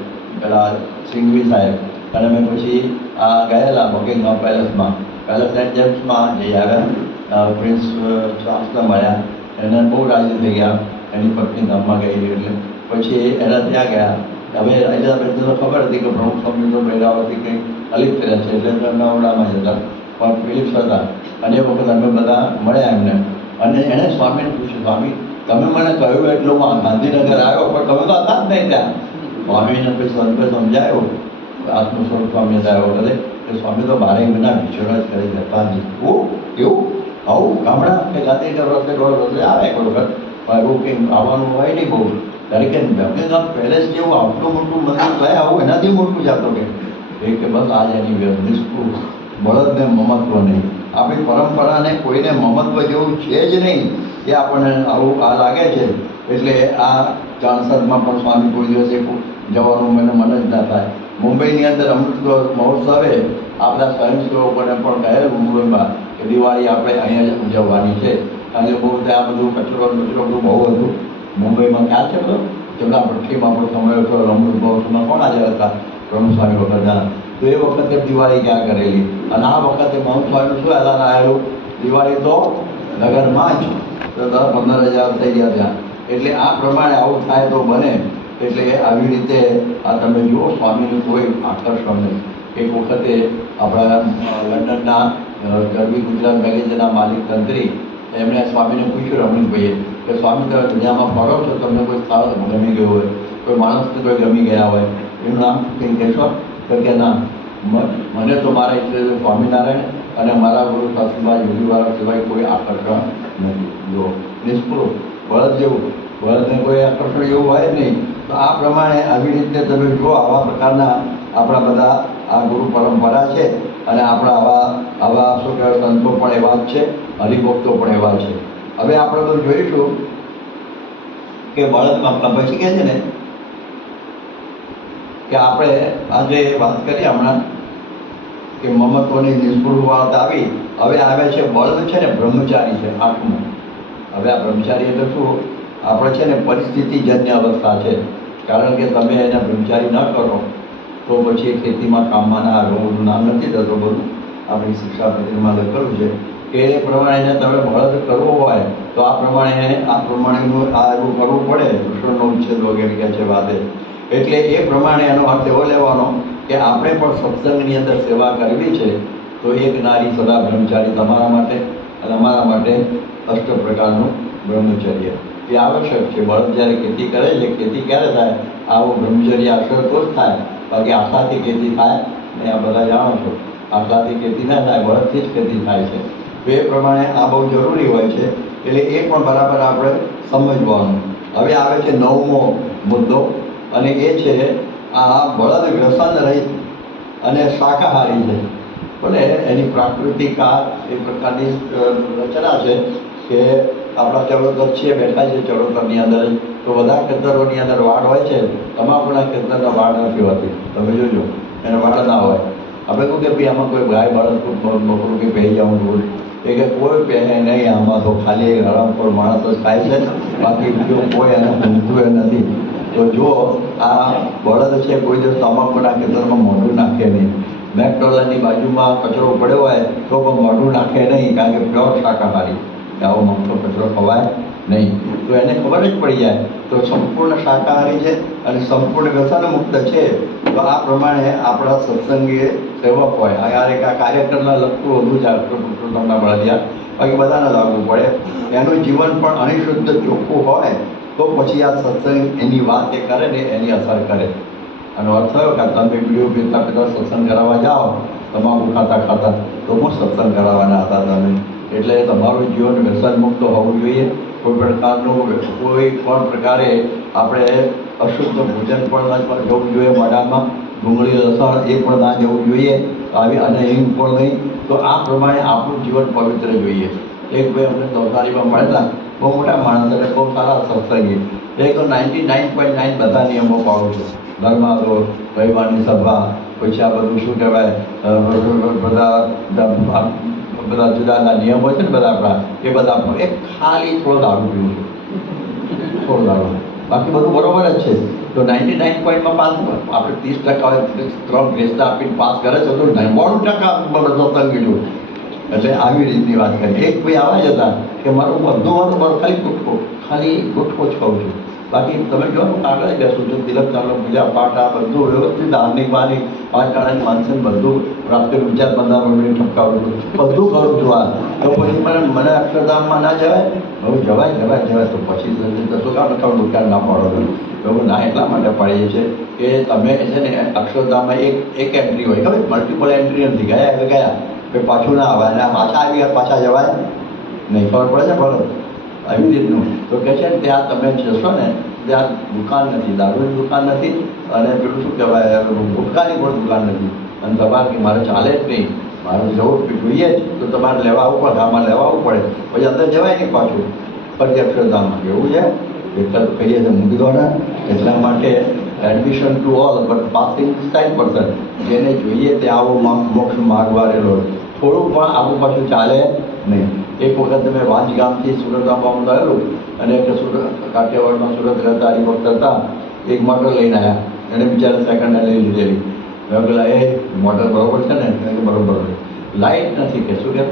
પેલા સિંઘવી સાહેબ. અને મેં પછી આ ગયેલા બકિંગહામ પેલેસમાં, પહેલાં સેન્ટ જેમ્સમાં જઈ આવ્યા. પ્રિન્સ ચાર્લ્સને મળ્યા, એને બહુ રાજી થઈ ગયા. એની પત્ની ધામમાં ગઈ એટલે પછી એના ત્યાં ગયા. હવે એલિઝાબેથને તો ખબર હતી કે પ્રમુખ સ્વામી તો બહેરાવાથી કંઈક અલિપ્ત રહે છે, એટલે એમના ઓરડામાં જતા. પણ ફિલિપ્સ હતા, અને એ વખત અમે બધા મળ્યા એમને. અને એણે સ્વામીને પૂછ્યું, સ્વામી તમે મને કહ્યું એટલું હું ગાંધીનગર આવ્યો, પણ તમે તો હતા જ નહીં ત્યાં. સ્વામીને પછી સંતોષ સમજાયો, આત્મ સ્વરૂપ સ્વામી આવ્યો વખતે કે સ્વામી તો બારે મહિના વિચરણ જ કરી જતા જ. એવું આવું ગામડા કે ગાંધીનગર રસ્તે દોઢ રસ્તે આવે કોઈ વખત, પણ એવું કંઈ આવવાનું હોય નહીં બહુ. ત્યારે કે બકિંગહામ પેલેસ જેવું આટલું મોટું મંદિર ગયા આવું એનાથી મોટું જાતો કે બસ આ જ એની નિષ્કૃત બળદને મમત્વ નહીં. આપણી પરંપરાને કોઈને મમત્વ જેવું છે જ નહીં. એ આપણને આવું આ લાગે છે. એટલે આ ચાણસદમાં પણ સ્વામી કોઈ દિવસે જવાનું મને જ ના થાય. મુંબઈની અંદર અમૃત મહોત્સવે આપણા સ્વયંસેવકોને પણ કહેલું મુંબઈમાં કે દિવાળી આપણે અહીંયા જ ઉજવવાની છે. કારણ કે બહુ ત્યાં બધું કચરો બધું બહુ હતું. મુંબઈમાં ક્યાં છે બધો ચંદ્રાપટ્ટીમાં આપણો સમય હતો, રમૂજ મહોત્સવમાં કોણ હાજર હતા? બ્રહ્મસ્વામી વખતના. તો એ વખતે દિવાળી ક્યાં કરેલી, અને આ વખતે બ્રહ્મસ્વામીનું શું એલાન આવેલું? દિવાળી તો નગરમાં જ, તો 10-15 હજાર થઈ ગયા ત્યાં. એટલે આ પ્રમાણે આવું થાય તો બને. એટલે આવી રીતે આ તમે જુઓ સ્વામીનું કોઈ આકર્ષણ નહીં. એક વખતે આપણા લંડનના ગરવી ગુજરાત મેગેઝિનના માલિક તંત્રી એમણે સ્વામીને પૂછ્યું રમણીકભાઈએ કે સ્વામી તમે દુનિયામાં ફરો છો, તમને કોઈ સ્થળ ગમી ગયું હોય, કોઈ માણસને કોઈ ગમી ગયા હોય, એનું નામ કંઈ કહેશો? તો કે ના, મને તો મારા ઈષ્ટદેવ સ્વામિનારાયણ અને મારા ગુરુ સાસુબા યોગીવાળા સિવાય કોઈ આકર્ષણ નથી. જો નિષ્ફળ બળદ જેવું, બળદને કોઈ આકર્ષણ એવું હોય નહીં. તો આ પ્રમાણે આવી રીતે તમે જુઓ, આવા પ્રકારના આપણા બધા આ ગુરુ પરંપરા છે, અને આપણા આવા શું કહેવાય સંતો પણ એવા જ છે, હરિભક્તો પણ એવા છે. હવે આપણે બધું જોઈશું કે બળદમાં પછી કહે છે ને કે આપણે આજે વાત કરીએ હમણાં કે મમત્વની નિષ્ફળ વાત આવી. હવે આવે છે બળદ છે ને બ્રહ્મચારી છે 8મું. હવે આ બ્રહ્મચારી એટલે શું? આપણે છે ને પરિસ્થિતિજન્ય અવસ્થા છે. કારણ કે તમે એને બ્રહ્મચારી ન કરો તો પછી ખેતીમાં કામમાં ના આવે. હું નામ નથી દેતો, બધું આપણી શિક્ષાપત્રીમાં લખેલું છે કે એ પ્રમાણે તમે બળદ કરવો હોય તો આ પ્રમાણેનું આ એવું કરવું પડે. કૃષ્ણનો ઉચ્છેદ વગેરે કહે છે વાદે. એટલે એ પ્રમાણે એનો અર્થ એવો લેવાનો કે આપણે પણ સત્સંગની અંદર સેવા કરવી છે તો એક નારી સદા બ્રહ્મચારી તમારા માટે અને અમારા માટે અષ્ટ પ્રકારનું બ્રહ્મચર્ય એ આવશ્યક છે. બળદ જ્યારે ખેતી કરે છે, ખેતી ક્યારે થાય? આવું બ્રહ્મચર્ય અક્ષર તો જ થાય. બાકી આશાથી ખેતી થાય ને આ બધા જાણો છો, આશાથી ખેતી ના થાય, બળદથી જ ખેતી થાય છે. તો એ પ્રમાણે આ બહુ જરૂરી હોય છે. એટલે એ પણ બરાબર આપણે સમજવાનું. હવે આવે છે 9મો મુદ્દો, અને એ છે આ બળદ વ્યસન રહિત અને શાકાહારી છે. ભલે એની પ્રાકૃતિક આ એક પ્રકારની રચના છે કે આપણા ચરોતર છે, બેઠા છે ચરોતરની અંદર જ, તો બધા ખેતરોની અંદર વાડ હોય છે. તમાકુના ખેતરના વાડ નથી હોતી, તમે જોજો એને વાડ ના હોય. આપણે કહું કે ભાઈ આમાં કોઈ ગાય બળદ બકરું કે પહેરી જવું જોઈએ, એ કે કોઈ પહેરે નહીં, આમાં તો ખાલી એક હરામખોર માણસ જ ખાય છે, બાકી બીજું કોઈ એને ઊંઘતું નથી. તો જો આ બળદ છે કોઈ દિવસ તમાકુના ખેતરમાં મોઢું નાખે નહીં. મેકડોનલ્ડની બાજુમાં કચરો પડ્યો હોય તો પણ મોઢું નાખે નહીં, કારણ કે પ્યોર શાકાહારી, આવો મોટો કચરો ખવાય નહીં. તો એને ખબર જ પડી જાય તો સંપૂર્ણ શાકાહારી છે અને સંપૂર્ણ વ્યસન મુક્ત છે. તો આ પ્રમાણે આપણા સત્સંગીય સેવક હોય. આ એક આ કાર્યક્રમના લગતું વધુ જ તમને બળદિયા, બાકી બધાને લાગવું પડે. એનું જીવન પણ અનિશુદ્ધ ચોખ્ખું હોય તો પછી આ સત્સંગ એની વાત એ કરે ને એની અસર કરે. આનો અર્થ થયો કે તમે બીડીઓ પીતા પીતા સત્સંગ કરાવવા જાઓ, તમાકુ ખાતા ખાતા, તો હું સત્સંગ કરાવવાના હતા તમે. એટલે તમારું જીવન વ્યસન મુક્ત હોવું જોઈએ. કોઈ પણ પ્રકારે આપણે અશુદ્ધ ભોજન પણ ના જવું જોઈએ મોઢામાં, ડુંગળી લસણ એ પણ ના જવું જોઈએ, આવી અને હિંગ પણ નહીં. તો આ પ્રમાણે આપણું જીવન પવિત્ર જોઈએ. એક ભાઈ અમને નવસારીમાં મળેલા, બહુ મોટા માણસ અને બહુ સારા સત્સંગી. એ તો 99.9 બધા નિયમો પાડું છું. ધર્માદો, રવિવારની સભા, પછી આ બધું શું કહેવાય બધા જુદાના નિયમો છે ને બધા આપણા, એ બધા એક ખાલી થોડો દારૂ પીવું છે, થોડો દારૂ, બાકી બધું બરોબર જ છે. તો 99.માં પાસ, આપણે 30% હોય 3 ગ્રેસ્ટ આપીને પાસ કરે છે, તો 99% ગયું. એટલે આવી રીતની વાત કરી. એક ભાઈ આવા જ હતા કે મારું ખાલી ગુટકો જ ખાઉં છું, બાકી તમે જો હું આગળ બેસું છું, તિલક ચાલો, પૂજા પાઠ, આ બધું વ્યવસ્થિત ધાર્મિક વાણી 5 ટાણાની માનસન બધું રાત્રે વિચાર બંધાવવાની ઠપકાવું છું, બધું કરું છું. આ તો પછી મને અક્ષરધામમાં ના જવાય? હવે જવાય તો પછી શું કામ દુકાન ના પાડો છો? એવું ના એટલા માટે પાડીએ છીએ કે તમે છે ને અક્ષરધામમાં એક એન્ટ્રી હોય, ખબર મલ્ટિપલ એન્ટ્રી નથી. ગયા પાછું ના આવે, અને પાછા આવી ગયા પાછા જવાય નહીં. ખબર પડે છે? બરોબર આવી રીતનું. તો કહે છે ને ત્યાં તમે જશો ને ત્યાં દુકાન નથી, દારૂની દુકાન નથી, અને પેલું શું કહેવાય ગુટકાની પણ દુકાન નથી. અને તમારે કે મારે ચાલે જ નહીં, મારે જવું જોઈએ જ, તો તમારે લેવા આવવું પડે, આમાં લેવા આવવું પડે, પછી અંદર જવાય નહીં પાછું ફરી અક્ષરધામમાં. એવું છે એટલે તો કહીએ છીએ મૂકી દો ને. એટલા માટે admission to all but passing 60%. જેને જોઈએ તે આવો મોક્ષ માર્ગ વાળેલો, થોડું પણ આવું પાછું ચાલે નહીં. એક વખત મેં વાંચ ગામથી સુરત આવવાનું ગયેલું અને એક સુરત કાઠિયાવાડમાં સુરત રહેતા હરિભક્ત હતા, એક મોટર લઈને આવ્યા. એને બિચારા સેકન્ડ હેન્ડ લઈ લીધેલી. મેં પેલા એ મોટર બરોબર છે ને? કે બરોબર છે. લાઇટ નથી કે શું કે,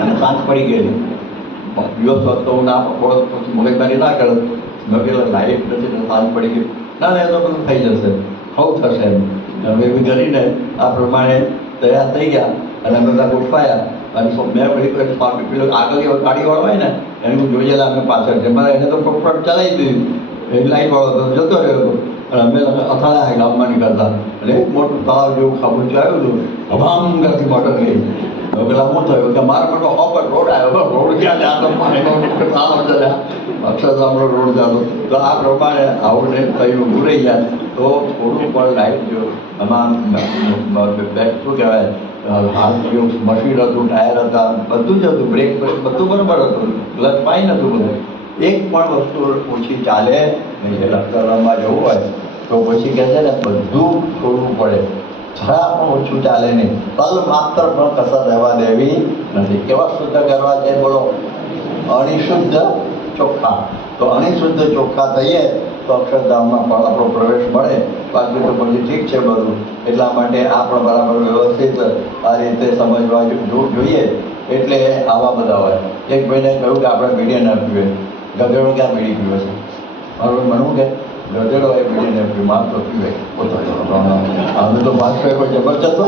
અને સાંજ પડી ગયેલી. દિવસ વખત હું ના મગજમારી ના કરું. મેં પેલા લાઇટ નથી ને સાંજ પડી ગઈ. ના ના, એ તો બધું થઈ જશે, હવ થશે એમ. અમે એવી કરીને આ પ્રમાણે તૈયાર થઈ ગયા અને અમે બધા ગોઠવાયા. અને મેં પેલી સ્વામી પેલો આગળ ગાડીવાળો હોય ને એને હું જોયેલા અમે પાછળ છે. મારે એને તો પ્રોપર ચલાવી દીધું, એ લાઇટવાળો તો જતો રહ્યો હતો. અને અમે અથડાયા ગામમાં નીકળતા એટલે એક મોટું તળાવ જેવું ખાબુચું આવ્યું હતું. હવામ કરતી મોટર ગઈ. પેલા શું થયું કે મારા મોટો ઓપર રોડ આવ્યો. રોડ ક્યાં છે? આ તો પાણીનો ચડ્યા, અક્ષરધામનો રોડ ચાલુ. તો આ પ્રમાણે આવું ને કઈ ઊભું રહી જાય તો થોડું પણ લાઈટ જો આમાં શું કહેવાય, હાથ જેવું મશીન હતું, ટાયર હતા, બધું જ હતું, બ્રેક બધું બરાબર હતું, ક્લચ ફાઈન હતું બધું. એક પણ વસ્તુ ઓછી ચાલે નહીં. જે લખતરમાં જવું હોય તો પછી કહે છે ને બધું છોડવું પડે, જરા પણ ઓછું ચાલે નહીં. તલ માત્ર પણ કસર રહેવા દેવી નથી. કેવા શુદ્ધ કરવા છે બોલો? અણિશુદ્ધ ચોખ્ખા. તો અણિશુદ્ધ ચોખ્ખા થઈએ તો અક્ષરધામમાં પણ આપણો પ્રવેશ મળે. બાકી તો બધું ઠીક છે બધું. એટલા માટે આ પણ બરાબર વ્યવસ્થિત આ રીતે સમજવા જોઈએ. એટલે આવા બધા હોય. એક ભાઈને કહ્યું કે આપણે બીડી ના પીવે. ગધેડો ક્યાં બીડી પીવે છે? મારું મનવું કે ગધેડો એ બીડી ને પીવે, માર તો પીવે. અમે તો ભાષ્ય કોઈ જબરજસ્ત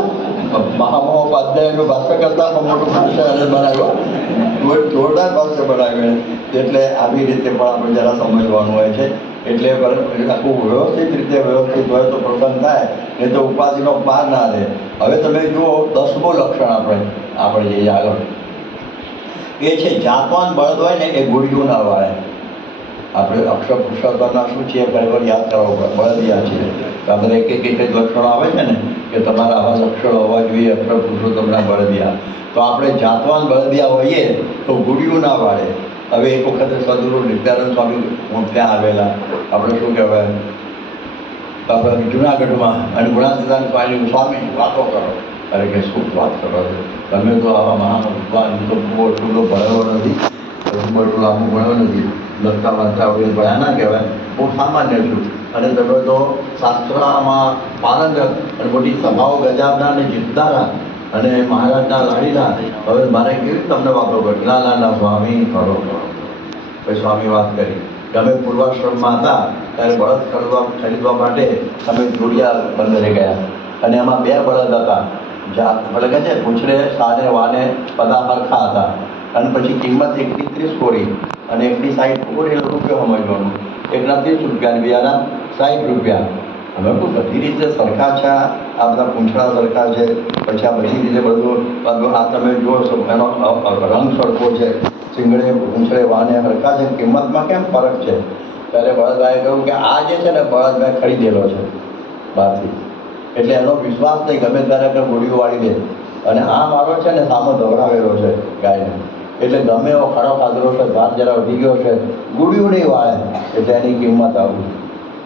મહામહોપાધ્યાયનું ભાષ્ય કરતા પણ મોટું ભાષ્ય એને બનાવ્યું, જોરદાર ભાષ્ય બનાવ્યું. એટલે આવી રીતે પણ આપણે જરા સમજવાનું હોય છે. એટલે આખું વ્યવસ્થિત રીતે વ્યવસ્થિત હોય તો પ્રસન્ન થાય, નહીં તો ઉપાધિનો પાર ના રહે. હવે તમે જુઓ 10મું લક્ષણ આપણે જઈએ આગળ. એ છે જાતવાન બળદ હોય ને એ ગુડિયું ના વાળે. આપણે અક્ષર પુરુષોત્તમના શું છે ખરેખર યાદ કરવું પડે. બળદિયા છીએ આ બધા એક એક લક્ષણો આવે છે ને કે તમારા આવા લક્ષણો હોવા જોઈએ અક્ષર પુરુષોત્તમના બળદિયા. તો આપણે જાતવાન બળદિયા હોઈએ તો ગુડિયું ના વાળે. હવે એક વખતે સદગુરુ નિત્યાનંદ સ્વામી ત્યાં આવેલા, આપણે શું કહેવાય, આપણે જુનાગઢમાં, અને ગુણાતીતાન સ્વામી વાતો કરો. અરે કે શું વાત કરો છો તમે? તો આવા મહાવિદ્વાન તો એટલું ભણેલો નથી, એટલું લાંબુ ભણ્યો નથી, લખતા વાંચતા વગેરે ભણ્યા ના કહેવાય. હું સામાન્ય છું અને તમે તો શાસ્ત્રમાં પારંગત અને મોટી સભાઓ ગજાવનાર અને જીતનારા અને મહારાજના લાડીના. હવે મારે કેવી તમને વાતો કરી? ના સ્વામી કરો. પછી સ્વામી વાત કરી કે અમે પૂર્વાશ્રમમાં હતા ત્યારે બળદ ખરીદવા માટે અમે જોડિયા બંદરે ગયા અને એમાં 2 બળદ હતા. ભલે કહે છે પૂછડે સાને વાને બધા સરખા હતા. અને પછી કિંમત એકની 30 કોરી અને એકની 60 કોરી. રૂપિયો સમજવાનું. એકના 30 રૂપિયા, બીજાના 60 રૂપિયા. હવે તો બધી રીતે સરખા છે. આ બધા પૂંછડા સરખા છે. પછી આ બધી રીતે બધું આ તમે જુઓ છો એનો રંગ સરખો છે. શીંગડે પૂંછડે વાને સરખા છે. કિંમતમાં કેમ ફરક છે? ત્યારે બળદભાઈએ કહ્યું કે આ જે છે ને બળદ મેં ખરીદેલો છે બહારથી, એટલે એનો વિશ્વાસ નહીં, ગમે ત્યારે કે ગોળીઓ વાળી દે. અને આ મારો છે ને સામો ધવરાવેલો છે ગાયને, એટલે ગમે એવો ખાડો ખાધેલો છે, ભાત જરા વધી ગયો છે, ગુડિયું નહીં વાળે, એટલે એની કિંમત આવું.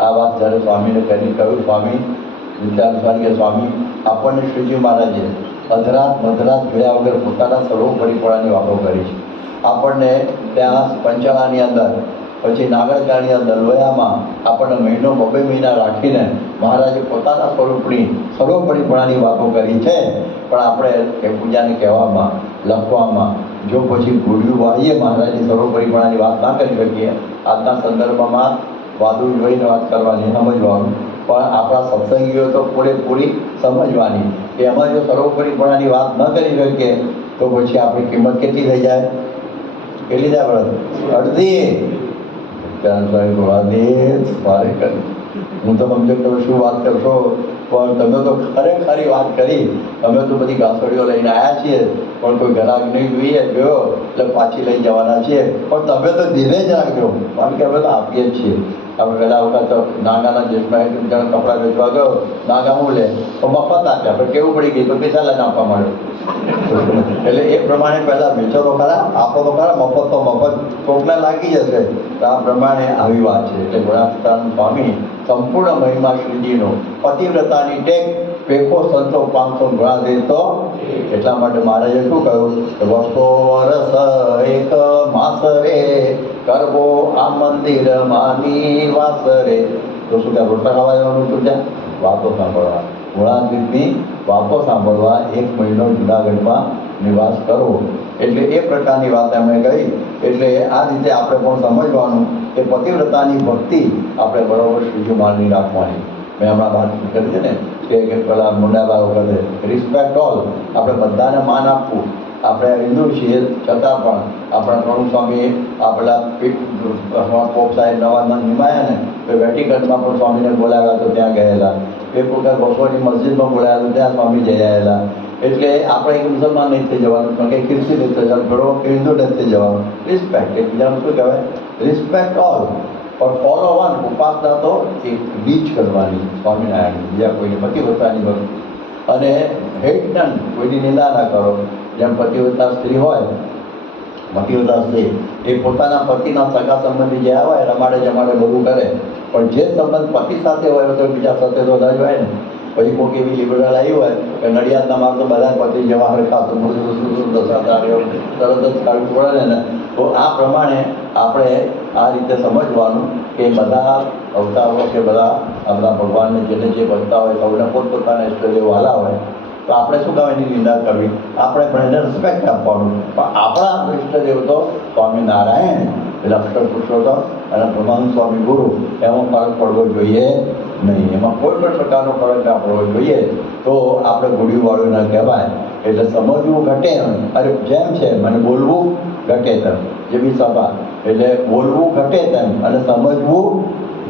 આ વાત જ્યારે સ્વામીને કરી કહ્યું, સ્વામી વિચાર કે સ્વામી આપણને શ્રીજી મહારાજે અધરાત મધરાત જોયા વગર પોતાના સર્વોપરીપણાની વાતો કરી છે. આપણને ત્યાં પંચાળાની અંદર, પછી નાગરકાની અંદર, લોયામાં આપણને મહિનો 2 મહિના રાખીને મહારાજે પોતાના સ્વરૂપની સર્વોપરીપણાની વાતો કરી છે. પણ આપણે એ પૂજાને કહેવામાં, લખવામાં જો પછી ગુડિયું વાળીએ મહારાજની સર્વોપરીપણાની વાત ના કરી શકીએ. આજના સંદર્ભમાં વાદું જોઈને વાત કરવાની, સમજવાનું. પણ આપણા સત્સંગીઓ તો પૂરેપૂરી સમજવાની. એમાં જો સર્વોપરીપણાની વાત ન કરી શકીએ તો પછી આપણી કિંમત કેટલી થઈ જાય? કેટલી જાય બરાબર? અડધી. મારે કરી હું તો સમજો તમે શું વાત કરશો, પણ તમે તો ખરેખરી વાત કરી. અમે તો બધી ઘાસડીઓ લઈને આવ્યા છીએ, પણ કોઈ ગ્રાહક નહીં જોઈએ ગયો એટલે પાછી લઈ જવાના છીએ. પણ તમે તો ધીરે જ રાખજો, કારણ કે અમે તો આપીએ જ છીએ. આપણે પહેલાં વખત નાગાના દેશમાં એક જણ કપડાં વેચવા ગયો, નાગા હું લે તો મફત આપ્યા, પણ કેવું પડી ગઈ તો પૈસા લઈને આપવા માંડ્યો. એટલે એ પ્રમાણે પહેલાં વેચો તો ખરા, આપો તો ખરા, મફત તો મફત કોકને લાગી જશે. તો આ પ્રમાણે આવી વાત છે. એટલે ગુણાતીતાનંદ સ્વામી સંપૂર્ણ મહિમા શ્રીજીનો પતિવ્રતાની ટેક પેખો સંતો 500 ગુણા દેતો. એટલા માટે મહારાજે શું કહ્યું? વસો વરસ એક માસ રે, કરવો આ મંદિર માની વાસ રે. તો શું ત્યાં રોટલા ખાવા જવાનું હતું? ત્યાં વાતો સાંભળવા, ગુણાતીતની વાતો સાંભળવા 1 મહિનો જુનાગઢમાં નિવાસ કરવો. એટલે એ પ્રકારની વાત એમણે કહી. એટલે આ રીતે આપણે પણ સમજવાનું કે પતિવ્રતાની ભક્તિ આપણે બરાબર શ્રીજી મહારાજની રાખવાની. મેં હમણાં વાત કરી છે ને કે પેલા મુંડાબા વખતે રિસ્પેક્ટ ઓલ, આપણે બધાને માન આપવું. આપણે હિન્દુ છીએ છતાં પણ આપણા પ્રમુખ સ્વામી આપણા પોપ સાહેબ નવાના નિમાયા ને તો વેટિકનમાં પણ સ્વામીને બોલાવ્યા તો ત્યાં ગયેલા. એક વખત બપોરની મસ્જિદમાં બોલાવ્યા તો ત્યાં સ્વામી જઈ આવેલા. એટલે આપણે એક મુસલમાન નહીં થઈ જવાનું, પણ કંઈ ખ્રિસ્તી નહીં થઈ જવાનું, ઘણો કે હિન્દુ નથી થઈ જવાનું. રિસ્પેક્ટ એકબીજાનું શું કહેવાય? Respect all. પણ ફોલો વન, ઉપાસના તો એક બીજ કરવાની સ્વામિનારાયણ, બીજા કોઈને પતિવ્રતાની ભક્તિ. અને હેટ નન, કોઈની નિંદા ના કરો. જેમ પતિવ્રતા સ્ત્રી હોય, પતિવ્રતા સ્ત્રી એ પોતાના પતિના સગા સંબંધી જે હોય રમાડે જમાડે બધું કરે, પણ જે સંબંધ પતિ સાથે હોય તો બીજા સાથે તો ના જ હોય ને. પછી કોઈક એવી લિબરલ આવી હોય કે નડિયાદના માર તો બધા પતિ જેવા હરખા તો તરત જ કાઢવું પડે ને. તો આ પ્રમાણે આપણે આ રીતે સમજવાનું કે બધા અવતારો કે બધા આપણા ભગવાનને જેને જે ભજતા હોય સૌને પોતપોતાના ઈષ્ટદેવ વાલા હોય, તો આપણે શું કામ એની નિંદા કરવી? આપણે પણ એને રિસ્પેક્ટ આપવાનું. પણ આપણા ઈષ્ટદેવ તો સ્વામિનારાયણ, એટલે અક્ષર પુરુષોત્તમ અને બ્રહ્માનંદ સ્વામી ગુરુ, એમાં ફરક પડવો જોઈએ નહીં. એમાં કોઈ પણ પ્રકારનો ફરક ના પડવો જોઈએ. તો આપણે ગુડીવાળું ના કહેવાય. એટલે સમજવું ઘટે એમ, અરે જેમ છે મને બોલવું ઘટે તેમ, જેવી સભા. એટલે બોલવું ઘટે તેમ અને સમજવું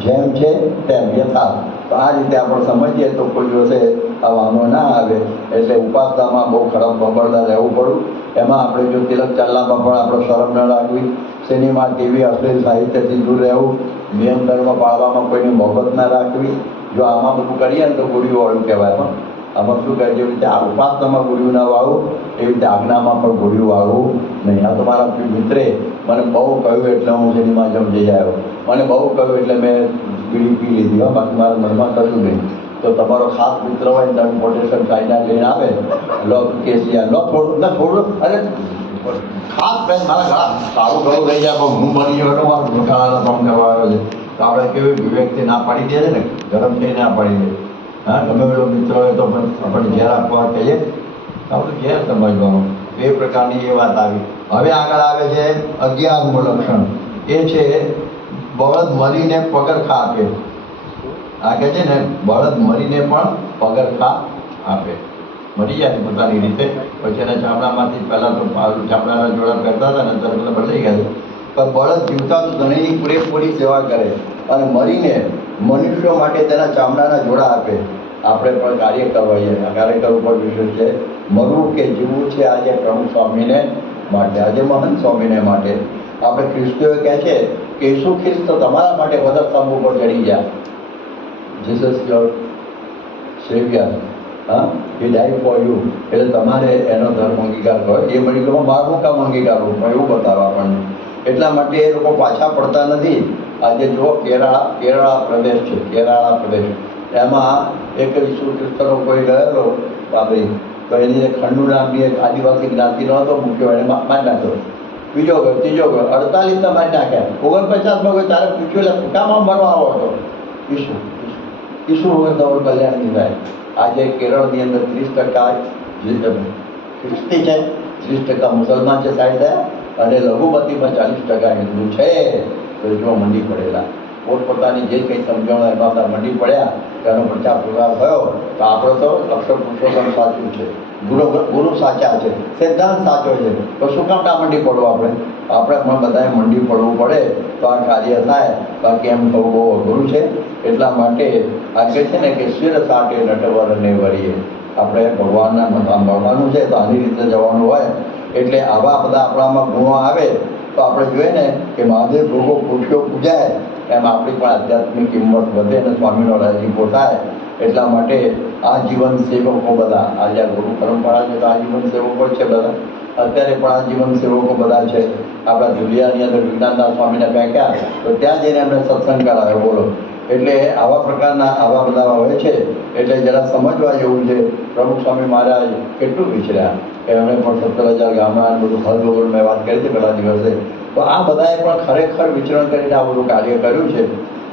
જેમ છે તેમ યથાર્થ. તો આ રીતે આપણે સમજીએ તો કોઈ દિવસે આ વાંધો ના આવે. એટલે ઉપાસનામાં બહુ ખરાબ ખબરદાર રહેવું પડવું. એમાં આપણે જો તિલક ચાલનામાં પણ આપણે શરમ ન રાખવી, સિનેમા ટીવી અશ્લીલ સાહિત્યથી દૂર રહેવું, નિયમ ધર્મ પાળવામાં કોઈની મોહબત ના રાખવી. જો આમાં બધું કરીએ ને તો ગુડીવાળું કહેવાય. પણ આમાં શું કહે? જેવી રીતે આ ઉપાસનામાં ગુડિયું ના વાળું, એવી રીતે આજ્ઞામાં પણ ગુડિયું વાળું નહીં. આ તો મારા મિત્રે મને બહુ કહ્યું એટલે હું સિનેમા જઈ આવ્યો, મને બહુ કહ્યું એટલે મેં બીડી પી લીધી. હા, બાકી મારા મનમાં કશું નહીં. તો તમારો ખાસ મિત્ર હોય ને તમે કોટેશન કાયદા લઈને આવે, લો કેસીઆર લો થોડું ના થોડું, અરે ખાસ બેન મારા ઘણા સારું ઘણું રહી જાય પણ હું બની ગયો મારું ઘટાડાનો કામ કરવા આવ્યો છે. તો આપણે કેવી વિવેકથી ના પાડી દે છે ને, ગરમ થઈ ના પાડી દે. હા, ગમે પેલો મિત્ર હોય તો પણ આપણે ઝેર આપવા કહીએ તો આપણે ઝેર સમજવાનું. એ પ્રકારની એ વાત આવી. હવે આગળ આવે છે 11મું લક્ષણ. એ છે બળદ મરીને પગરખા આપે. આ કહે છે ને બળદ મરીને પણ પગરખા આપે. મરી જાય પોતાની રીતે, પછી એના ચામડામાંથી પહેલાં તો ચામડાના જોડા પહેરતા હતા ને તરત બદલાઈ ગયા છે. પણ બળદ જીવતા તો ધણીની પૂરેપૂરી સેવા કરે અને મરીને મનુષ્યો માટે તેના ચામડાના જોડા આપે. આપણે પણ કાર્ય કરવાઈએ. આ કાર્યકર ઉપર વિષય છે મરવું કે જીવવું છે આજે પ્રમુખ સ્વામીને માટે, આજે મહંત સ્વામીને માટે. આપણે ખ્રિસ્તીઓ કહે છે કે ઈસુ ખ્રિસ્ત તમારા માટે વધસ્તંભ ઉપર ચડી ગયા. જીસસ યોર સેવિયર, હા, એ ડાઈ ફોર યુ. એટલે તમારે એનો ધર્મ અંગીકાર કરો. એ મળી લો મારું કામ અંગીકાર પણ એવું બતાવે આપણને. એટલા માટે એ લોકો પાછા પડતા નથી. આજે જુઓ કેરળા પ્રદેશ છે, કેરળા પ્રદેશ, એમાં એક ઈસુ ખ્રિસ્તનો કોઈ ગયેલો બાબરી, તો એની ખંડુ નામની એક આદિવાસી જ્ઞાતિનો હતો, મૂક્યો, એને મારી નાખ્યો. બીજો ગયો, ત્રીજો ગયો, 48 મારી નાખ્યા. 49માં ગયો ત્યારે પૂછ્યું એટલે કામમાં મરવા આવો હતો ઈસુ. ઈસુ વગર તમારું કલ્યાણ નહીં થાય. આજે કેરળની અંદર 30% ખ્રિસ્તી છે, 30% મુસલમાન છે, સાઈડ થયા, અને લઘુમતીમાં 40% હિન્દુ છે. તો જો મંડી પડેલા પોતપોતાની જે કંઈ સમજણ એમાં મંડી પડ્યા, તેનો પ્રચાર પ્રસાર થયો. તો આપણો તો અક્ષર પુરુષોત્તમ સાચું છે, ગુરુ સાચા છે, સિદ્ધાંત સાચો છે. તો શું કામ ના મંડી પડવું? આપણે પણ બધાએ મંડી પડવું પડે તો આ કાર્ય થાય. બાકી એમ થવું બહુ અઘરું છે. એટલા માટે આ કહે છે ને કે શિર સાટે નટવરને વરીએ. આપણે ભગવાનના મળવાનું છે તો આની રીતે જવાનું હોય. એટલે આવા બધા આપણામાં ગુણો આવે તો આપણે જોઈએ ને કે મહાદેવ ભોગો ખુશીઓ પૂજાય, એમ આપણી પણ આધ્યાત્મિક કિંમત વધે અને સ્વામીનો રાજીપો થાય. એટલા માટે આ જીવન સેવકો બધા, આજે આ ગુરુ પરંપરા છે તો આ જીવન સેવકો છે બધા. અત્યારે પણ આ જીવન સેવકો બધા છે. આપણા જુલિયાની અંદર વિજ્ઞાનદાસ સ્વામીને ફેંક્યા તો ત્યાં જઈને એમને સત્સંગ કરાવ્યો. બોલો, એટલે આવા પ્રકારના આવા બધા હોય છે. એટલે જરા સમજવા જેવું છે. પ્રમુખ સ્વામી મહારાજ કેટલું વિચર્યા કે એમણે પણ 17,000 ગામડા બધું હલગોળ મેં વાત કરી હતી પહેલા દિવસે. તો આ બધાએ પણ ખરેખર વિચરણ કરીને આ બધું કાર્ય કર્યું છે.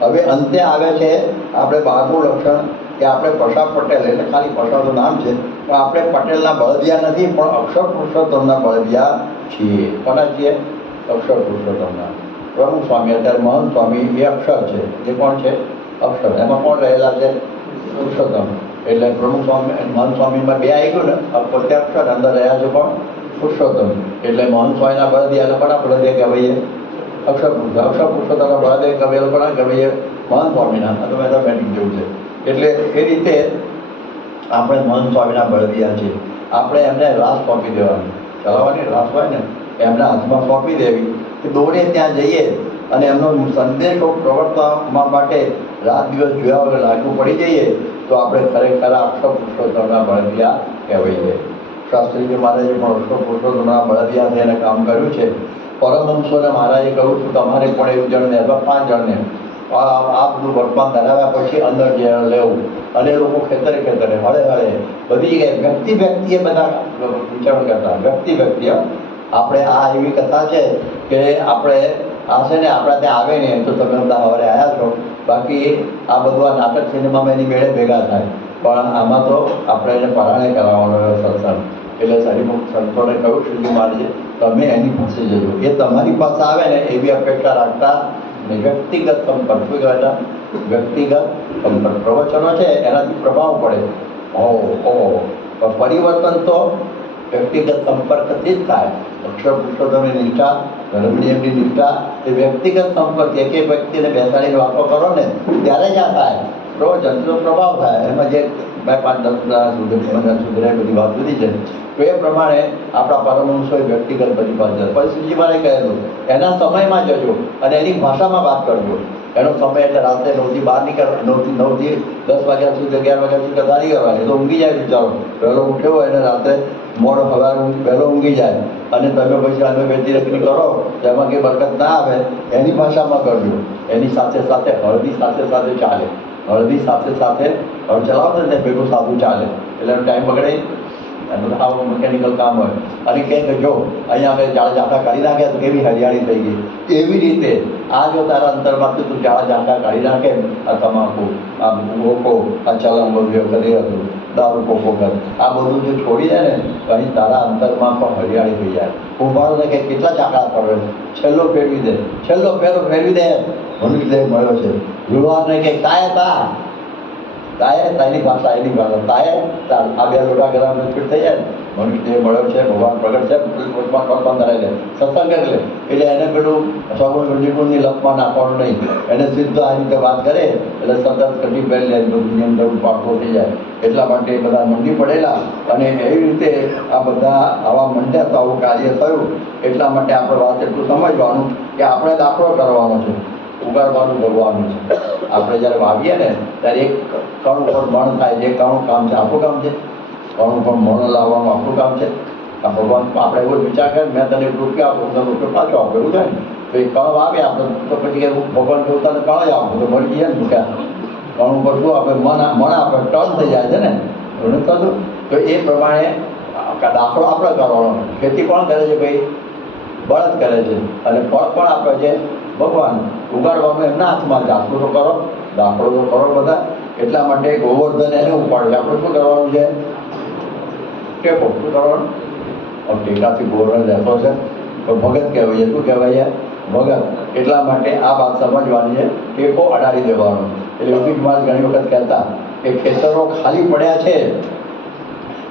હવે અંતે આવે છે આપણે 12મું લક્ષણ કે આપણે પ્રસાદ પટેલ, એટલે ખાલી પ્રસાદનું નામ છે પણ આપણે પટેલના બળદિયા નથી, પણ અક્ષર પુરુષોત્તમના બળદિયા છીએ. કોના છીએ? અક્ષર પુરુષોત્તમના. પ્રમુખ સ્વામી અત્યારે મહંત સ્વામી એ અક્ષર છે. એ કોણ છે? અક્ષર. એમાં કોણ રહેલા છે? પુરુષોત્તમ. એટલે પ્રમુખ સ્વામી મહંત સ્વામીમાં બે આવી ગયું ને, પોતે અક્ષર, અંદર રહ્યા છે પણ પુરુષોત્તમ. એટલે મહંત સ્વામીના બળદિયા લોકોના બળદિયા કહેવાય અક્ષર પુરુષ. અક્ષર પુરુષોત્તમના બળદિયા કહેવાય લોકોના કહેવાય મહંત સ્વામીના. આ તો મેથમેટિક જેવું છે. એટલે એ રીતે આપણે મહંત સ્વામીના બળદિયા છીએ. આપણે એમને રાસ સોંપી દેવાની, ચલાવવાની રાસ હોય ને એમના હાથમાં સોંપી દેવી કે દોડે ત્યાં જઈએ અને એમનો સંદેશો પ્રવર્તવા માટે રાત દિવસ જોયા વગર લાગુ પડી જઈએ તો આપણે ખરેખર અક્ષર પુરુષોત્તમના બળદિયા કહેવાઈએ. શાસ્ત્રીજી મહારાજે પણ અક્ષર પુરુષોત્તમના બળદિયા થઈને કામ કર્યું છે. પરમહંસોને મહારાજે કહ્યું હતું તમારે પણ 1 જણને અથવા 5 જણને આ બધું વર્તમાન ધરાવ્યા પછી અંદર લેવું. અને એ લોકો ખેતરે હળે બધી વ્યક્તિએ બધા વિચારો કરતા. વ્યક્તિ આપણે આ એવી કથા છે કે આપણે આ છે ને આપણા ત્યાં આવે ને તો તમે બધા સવારે આવ્યા છો. બાકી આ બધું આ નાટક સિનેમામાં એની મેળે ભેગા થાય, પણ આમાં તો આપણે એને પરાણે કરાવવાનો સત્સંગ. એટલે હરિમુખ સંતોને કહ્યું શ્રીજી મહારાજે તમે એની પાસે જજો. એ તમારી પાસે આવે ને એવી અપેક્ષા રાખતા નહીં. વ્યક્તિગત સંપર્ક. શું કહેવાય? વ્યક્તિગત સંપર્ક. પ્રવચનો છે એનાથી પ્રભાવ પડે. પરિવર્તન તો વ્યક્તિગત સંપર્કથી જ થાય. અક્ષર પુરુષોત્તમની નિષ્ઠા, ધર્મનિયમની નિષ્ઠા એ વ્યક્તિગત સંપર્ક. એક વ્યક્તિને બેસાડીને વાતો કરો ને ત્યારે જ આ થાય. પ્રવચનનો પ્રભાવ થાય. એમાં જે 5-10 સુધી બધી વાત સુધી છે. તો એ પ્રમાણે આપણા પરમહંસોએ વ્યક્તિગત બધી વાત છે. પછી શ્રીજી મહારાજે કહેલું એના સમયમાં જજો અને એની ભાષામાં વાત કરજો. એનો સમય એટલે રાત્રે 9 થી 12 નીકળ, 9 થી 10 વાગ્યા સુધી, 11 વાગ્યા સુધી કથા નહીં કરવાની. તો ઊંઘી જાય વિચારો. વહેલો ઉઠ્યો હોય અને રાત્રે મોડો સવારે વહેલો ઊંઘી જાય અને તમે પછી અમે વેચી રખડી કરો તેમાં કંઈ બરકત ના આવે. એની ભાષામાં કરજો. એની સાથે સાથે હળદી સાથે ચાલે. હળદી સાથે હળ ચલાવો ને ભેગું સાદું ચાલે. એટલે એનો ટાઈમ બગડે. એનું આવું મિકેનિકલ કામ હોય. અને કંઈક જો અહીંયા આપણે ઝાડા કાઢી નાખ્યા તો કેવી હરિયાળી થઈ ગઈ. એવી રીતે આ જો તારા અંતરમાંથી તું ઝાડા કાઢી નાખે, આ તમાકુ, આ ભૂકો, આ ચલમ બધું કરી હતું, દારૂ કોકો કર, આ બધું જો છોડી દે ને તો અહીં તારા અંતરમાં પણ હરિયાળી થઈ જાય. કુંભારોને કે કેટલા ચાકડા પડે, છેલ્લો ફેરવી દે, છેલ્લો ફેરો ફેરવી દે. મનુષ્યદેવ મળ્યો છે. યુવાનને કે તાયની ભાષા એની ભાષા તાય આ 2 લોટા ગરમ ફીટ થઈ જાય. મનુષ્યદેવ મળ્યો છે, ભગવાન પ્રગટ છે, ભગવાન ધરાય લે, સત્સંગ કરી લે. એટલે એને પેલું સગુણ નિગુણની લપમાં નાખવાનું નહીં. એને સીધો આ રીતે વાત કરે એટલે સતત કટી પહેરી લે, નિયમ જરૂર પાડતો થઈ જાય. એટલા માટે એ બધા મંડી પડેલા અને એવી રીતે આ બધા આવા મંડ્યા તો આવું કાર્ય થયું. એટલા માટે આપણે વાત એટલું સમજવાનું કે આપણે દાખલો કરવાનો છે, ઉગાડવાનું ભરવાનું છે. આપણે જ્યારે વાવીએ ને ત્યારે એક કણ ઉપર મણ થાય. જે કણું કામ છે આપણું કામ છે. કણ ઉપર મણ લાવવાનું આપણું કામ છે. આ ભગવાન આપણે એવો વિચાર કરે મેં તને રૂપિયા આપું, તને રૂપિયો પાછો આપો, એવું થાય ને. તો એ કણ વાવે આપણે તો પછી ભગવાન કેવું તને કણ જ આપું તો મળી જાય ને. મૂક્યા કણ ઉપર શું આપણે મણ આપણે ટર્ન થઈ જાય છે ને. એવું કહ્યું. તો એ પ્રમાણે દાખલો આપણે કરવાનો. ખેતી કોણ કરે છે ભાઈ? બળદ કરે છે. અને ફળ પણ આપે છે ભગવાન. ઉગાડવાનું એમના હાથમાં. દાખલો તો કરો બધા. એટલા માટે ગોવર્ધન એને ઉપાડે. આપણે શું કરવાનું છે? ટેકો. શું કરવાનું? ટેકાથી ગોવર્ધન રહેતો છે તો ભગત કહેવાય. શું કહેવાય? ભગત. એટલા માટે આ વાત સમજવાની છે. ટેકો અડાડી દેવાનો. એટલે યોગીજી મહારાજ ઘણી વખત કહેતા કે ખેતરો ખાલી પડ્યા છે,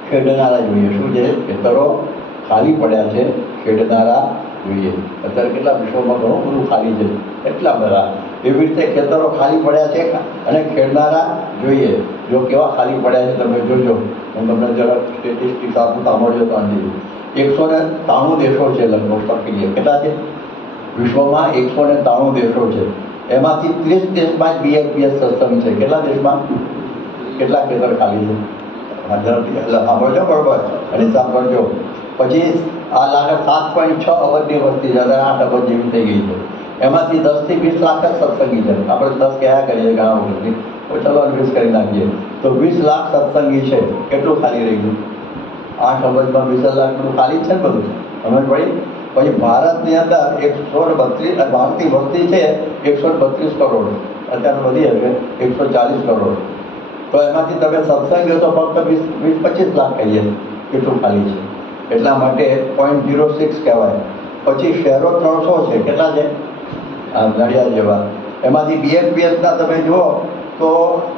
ખેડનારા જોઈએ. શું છે? ખેતરો ખાલી પડ્યા છે, ખેડનારા જોઈએ. અત્યારે કેટલા વિશ્વમાં ઘણું બધું ખાલી છે, એટલા બધા. એવી રીતે ખેતરો ખાલી પડ્યા છે અને ખેડનારા જોઈએ. જો કેવા ખાલી પડ્યા છે તમે જોજો. હું તમને જરા સ્ટેટિસ્ટિક્સ આપું, સાંભળજો તો આંધી. 193 દેશો છે લગભગ પકડીએ. કેટલા છે વિશ્વમાં? 193 દેશો છે. એમાંથી 30 દેશમાં જ BLPS સત્સંગ છે. કેટલા દેશમાં? કેટલા ખેતર ખાલી છે? એટલે સાંભળજો બરોબર અને સાંભળજો. પછી આ લાગે 7.6 અબજની વસ્તી છે. 8 અબજ જેવી થઈ ગઈ છે. એમાંથી 10 થી 20 લાખ જ સત્સંગી છે. આપણે 10 કયા કરીએ ઘણા વખતથી, તો ચલો 20 કરી નાખીએ, તો 20 લાખ સત્સંગી છે. કેટલું ખાલી રહી ગયું? 8 અબજમાં 20 લાખ બધું ખાલી જ છે ને બધું, સમજ પડી? પછી ભારતની અંદર 132, ભારતની વસ્તી છે 132 કરોડ, અત્યારે વધી હશે 140 કરોડ. તો એમાંથી તમે સત્સંગીઓ તો ફક્ત 20-25 લાખ કહીએ, કેટલું ખાલી છે. એટલા માટે 0.06 કહેવાય. પછી શહેરો 300 છે. કેટલા છે? નડિયાદ જેવા. એમાંથી BMPSના તમે જુઓ તો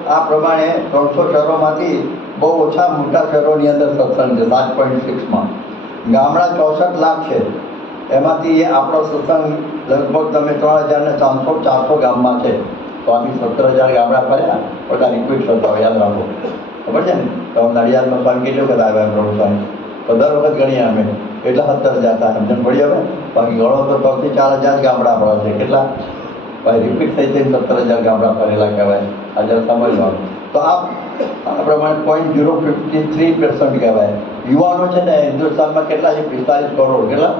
આ પ્રમાણે 300 શહેરોમાંથી બહુ ઓછા મોટા શહેરોની અંદર સત્સંગ છે 7.6માં. ગામડા 64 લાખ છે. એમાંથી આપણો સત્સંગ લગભગ તમે 3,400 ગામમાં છે. તો આથી 17,000 ગામડા ફર્યા, બધા રિપીટ થતા હોય, યાદ રાખો. ખબર છે ને? તો નડિયાદમાં સ્વામી કેટલું વખત આવ્યા પ્રભુ સ્વામી? તો દર વખત ગણીએ અમે, એટલે 17,000 થાય. સમજણ પડી હવે? બાકી ગણો તો 3,000 થી 4,000 ગામડા આપણા છે. કેટલા ભાઈ રિપીટ થઈ જઈને 17,000 ગામડા ફરેલા કહેવાય. આ જરા સમજવાનું. તો આ પ્રમાણે 0.053% કહેવાય. યુવાનો છે ને હિન્દુસ્તાનમાં કેટલા છે? 45 કરોડ. કેટલા?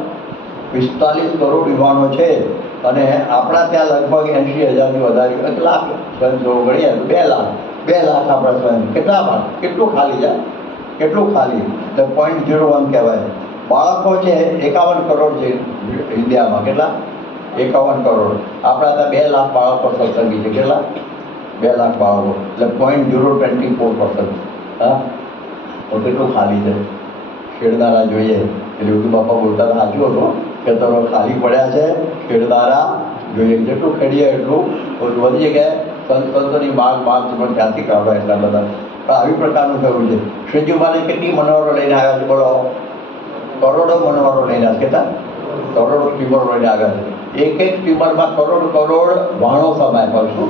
45 કરોડ યુવાનો છે. અને આપણા ત્યાં લગભગ 80,000થી વધારે, 1 લાખ સ્વયંસેવકો ગણીએ તો 2 લાખ આપણા સ્વયં. કેટલામાં કેટલું ખાલી છે? કેટલું ખાલી? તો 0.01 કહેવાય. બાળકો છે 51 કરોડ છે ઇન્ડિયામાં. કેટલા? 51 કરોડ. આપણા ત્યાં 2 લાખ બાળકો સત્સંગી છે. કેટલા? 2 લાખ બાળકો, એટલે 0.024%. હા, તો કેટલું ખાલી છે? ખેડનારા જોઈએ એટલે બધું બાપા બોલતા સાચું હતું કે તરો ખાલી પડ્યા છે, ખેડનારા જોઈએ. જેટલું ખેડીએ એટલું વધી ગયા. સંતોની બાગ પણ ક્યાંથી કાઢવા એટલા બધા. પણ આવી પ્રકારનું થયું છે. શ્રીજી મારે કેટલી મનોહરો લઈને આવ્યા છે? બોલો. કરોડો મનોહરો લઈને આવ્યા. કેટલા? કરોડો સ્ટીમરો લઈને આવ્યા છે. એક સ્ટીમરમાં કરોડ વાણો સમાય પાછું,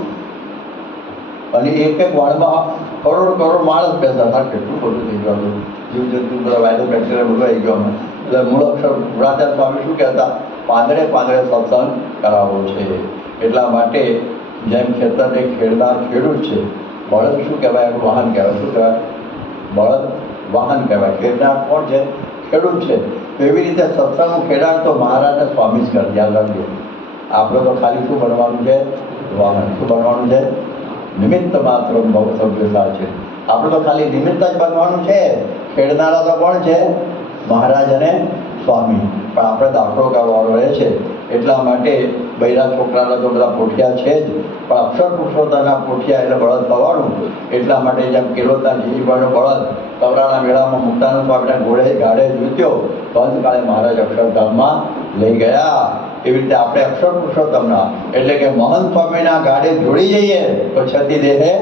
અને એક વાણમાં કરોડ માણસ બેસા. કેટલું બધું થઈ ગયું હતું. જીવજંતુ બધા વાયરસ બેક્ટેરિયા બધું આવી ગયો. એટલે મૂળ અક્ષર ગુણાચાર્ય સ્વામી શું કહેતા? પાંદડે સત્સંગ કરાવવો છે. એટલા માટે જેમ ખેતરને ખેડનાર ખેડૂત છે, બળદ શું કહેવાય? એનું વાહન કહેવાય. શું કહેવાય? બળદ વાહન કહેવાય. ખેડનાર કોણ છે? ખેડૂત છે. તો એવી રીતે સત્સંગનું ખેડાણ તો મહારાજને સ્વામી જ કરે. યાદ રાખજો. આપણે તો ખાલી શું બનવાનું છે? વાહન. શું બનવાનું છે? નિમિત્ત માત્ર બહુ સભ્યતા છે. આપણે તો ખાલી નિમિત્ત જ બનવાનું છે. ખેડનારા તો કોણ છે? મહારાજ અને સ્વામી. પણ આપણે દાખલો કરવાનો રહે છે. એટલા માટે બૈરા છોકરાના તો બધા પોઠિયા છે જ, પણ અક્ષર પુરુષોત્તમના પોઠિયા એટલે બળદ થવાનું. એટલા માટે જેમ કેલોદના જીજીભાઈનો બળદ કવરાના મેળામાં મુક્તાનંદ સ્વામીના ઘોડે ગાડે જીત્યો, તો અંતકાળે મહારાજ અક્ષરધામમાં લઈ ગયા. એવી રીતે આપણે અક્ષર પુરુષોત્તમના એટલે કે મહંત સ્વામીના ગાડે જોડી જઈએ તો છતી દેહે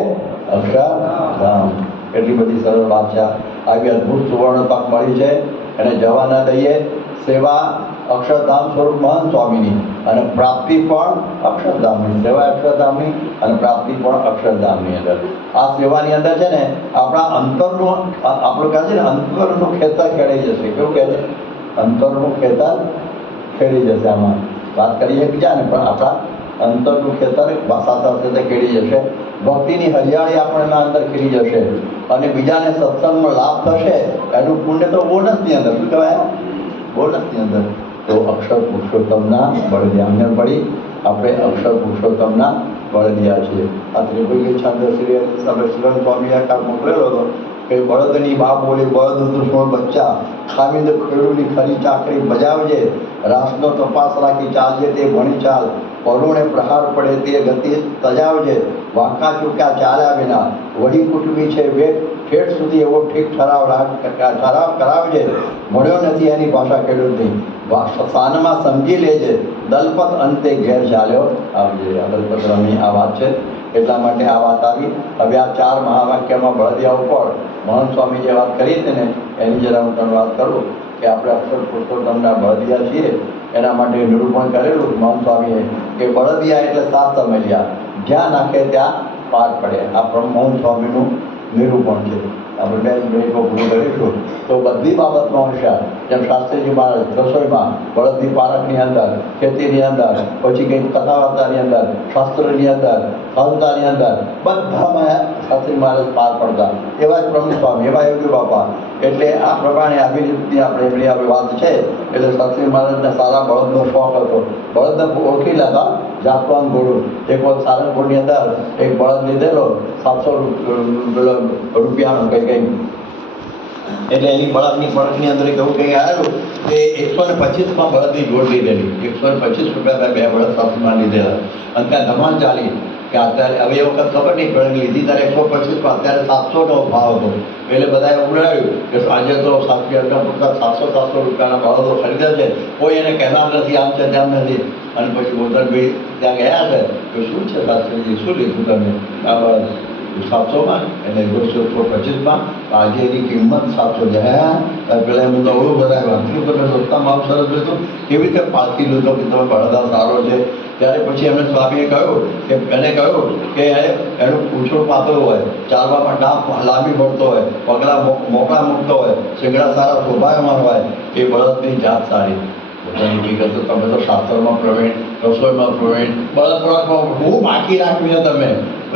અક્ષરધામ. એટલી બધી સરળ વાત છે. આવી અદ્ભુત સુવર્ણ તક મળી છે. એને જવા ન દઈએ. સેવા અક્ષરધામ સ્વરૂપ મહંત સ્વામીની, અને પ્રાપ્તિ પણ અક્ષરધામની. સેવા અક્ષરધામની અને પ્રાપ્તિ પણ અક્ષરધામની અંદર. આ સેવાની અંદર છે ને આપણા અંતરનું, આપણું કહે છે ને અંતરનું ખેતર ખેડાઈ જશે. કેવું કહે છે? અંતરનું ખેતર ખેડી જશે. આમાં વાત કરીએ બીજા ને, પણ આપણા અંતરનું ખેતર સાથે ખેડી જશે. ભક્તિની હરિયાળી આપણને અંદર ખીલી જશે, અને બીજાને સત્સંગનો લાભ થશે. એનું પુણ્ય તો બોનસની અંદર. શું કહેવાય? બોનસની અંદર. તો અક્ષર પુરુષોત્તમના બળદિયા પડી. આપણે અક્ષર પુરુષોત્તમના બળદિયા છીએ. આ ત્રિભુજ છંદ શ્રી સ્વામી કાળ મોકલેલો હતો કે બળદની બા બોલી બળદ દુશ્મન બચ્ચા, ખામીદ ખેડૂની ખરી ચાકરી બજાવજે, રાસનો તપાસ રાખી ચાલજે તે ભણી ચાલ, પરુણે પ્રહાર પડે તે ગતિ તજાવજે, વાંકા ચૂક્યા ચાલ્યા વિના, વડી કુટુંબી છે વેઠ ઠેઠ સુધી એવો ઠીક ઠરાવ કરાવજે, મળ્યો નથી એની ભાષા ખેડૂતની, સ્થાનમાં સમજી લેજે, દલપત અંતે ઘેર ચાલ્યો આવજે. આ દલપતરામની આ વાત છે. એટલા માટે આ વાત આવી. હવે આ 4 મહાવાક્યમાં બળદિયા ઉપર મહંત સ્વામી જે વાત કરી હતી ને, એની જરા હું તમને વાત કરું કે આપણે અક્ષર પુરુષોત્તમના બળદિયા છીએ. એના માટે નિરૂપણ કરેલું મહંત સ્વામીએ કે બળદિયા એટલે 7 સમજ્યા, જ્યાં નાખે ત્યાં પાર પડે. આ મહંત સ્વામીનું નિરૂપણ છે. આપણે 2 મિનિટમાં પૂરું કરીશું. તો બધી બાબતનો અનુસાર જેમ શાસ્ત્રીજી મહારાજ રસોઈમાં બળદની પારખની અંદર, ખેતીની અંદર, પછી કંઈક કથા વાર્તાની અંદર, શાસ્ત્રની અંદર, સાધુતાની અંદર બધામાં શાસ્ત્રી મહારાજ પાર પડતા. એવા જ પ્રમુખ સ્વામી, એવા યોગી બાપા. એટલે આ પ્રમાણે આવી રીતની આપણે એમની આવી વાત છે. એટલે શાસ્ત્રી મહારાજને સારા બળદનો શોખ હતો. બળદને ઓળખી લેતા જાતવાન ઘોડું. એક વખત સારંગપુરની અંદર એક બળદ લીધેલો 700 રૂપિયાનો કંઈ એટલે એની બળદની પડકની અંદર એવું કંઈ આવ્યું કે 125માં બળદની જોડ લીધેલી. 125 રૂપિયા 2 બળદ શાસ્ત્રીમાં લીધેલા. અને ત્યાં ધમાલ ચાલી કે અત્યારે હવે એ વખત ખબર નહીં પણ લીધી ત્યારે 125, અત્યારે 700નો ભાવ હતો. એટલે બધાએ ઉડાડ્યું કે આજે તો શાસ્ત્રી અર્જન પૂરતા 700 રૂપિયાના બળદો ખરીદે છે, કોઈ એને કહેનાર નથી, આમ છે તેમ નથી. અને પછી ગોધનભાઈ ત્યાં ગયા છે કે શું છે શાસ્ત્રીજી, શું લીધું તમે? આ બળદ 700માં, એટલે 125માં. આજે એની કિંમત 700 છે. પેલા એમ નવડું બધાવ્યું, આટલું તમે સસ્તામાં આવ સરસ લીધું, કેવી રીતે પારખી લીધો કે તમે બળદા સારો છે? ત્યારે પછી એમને સ્વામીએ કહ્યું કે એનું પૂંછડું પાતળું હોય, ચાલવામાં ડાપ લાંબી પડતો હોય, પગલા મોકળા મૂકતો હોય, શીંગડા સારા શોભાયમાન હોય, એ બળદની જાત સારી. બધાની વિગતો તમે તો શાસ્ત્રમાં પ્રવીણ, રસોઈમાં પ્રવીણ, બળદ પ્રોડક્ટમાં બહુ બાકી રાખ્યું છે તમે.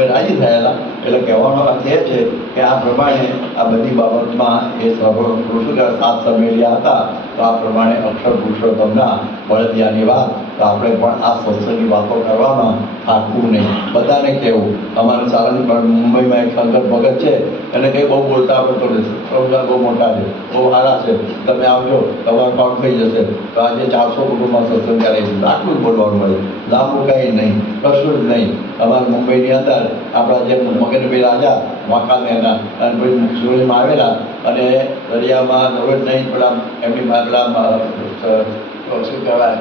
રાજી થયેલા. એટલે કહેવાનો અર્થ એ છે કે આ પ્રમાણે આ બધી બાબતમાં એ પુરુષો કે 7 સમેલિયા હતા. તો આ પ્રમાણે અક્ષર પુરુષોત્તમના બળદિયાની વાત. તો આપણે પણ આ સત્સંગની વાતો કરવામાં થાકવું નહીં. બધાને કહેવું. અમારે સારંગપુર મુંબઈમાં એક શંકર ભગત છે, એને કંઈ બહુ બોલતા આવડતો નથી. પ્રભુદાસ બહુ મોટા છે, બહુ સારા છે, તમે આવજો, તમારું કામ થઈ જશે. તો આજે 400 કુટુંબમાં સત્સંગ ચાલે છે. આટલું જ બોલવાનું મળે, લાંબુ કંઈ નહીં, કશું જ નહીં. અમારે મુંબઈની અંદર આપણા જે મગનભાઈ રાજા વાંકાનેરના અને પછી સુરતમાં આવેલા, અને દરિયામાં દરરોજ નહીં પેલા એમની પેલા શું કહેવાય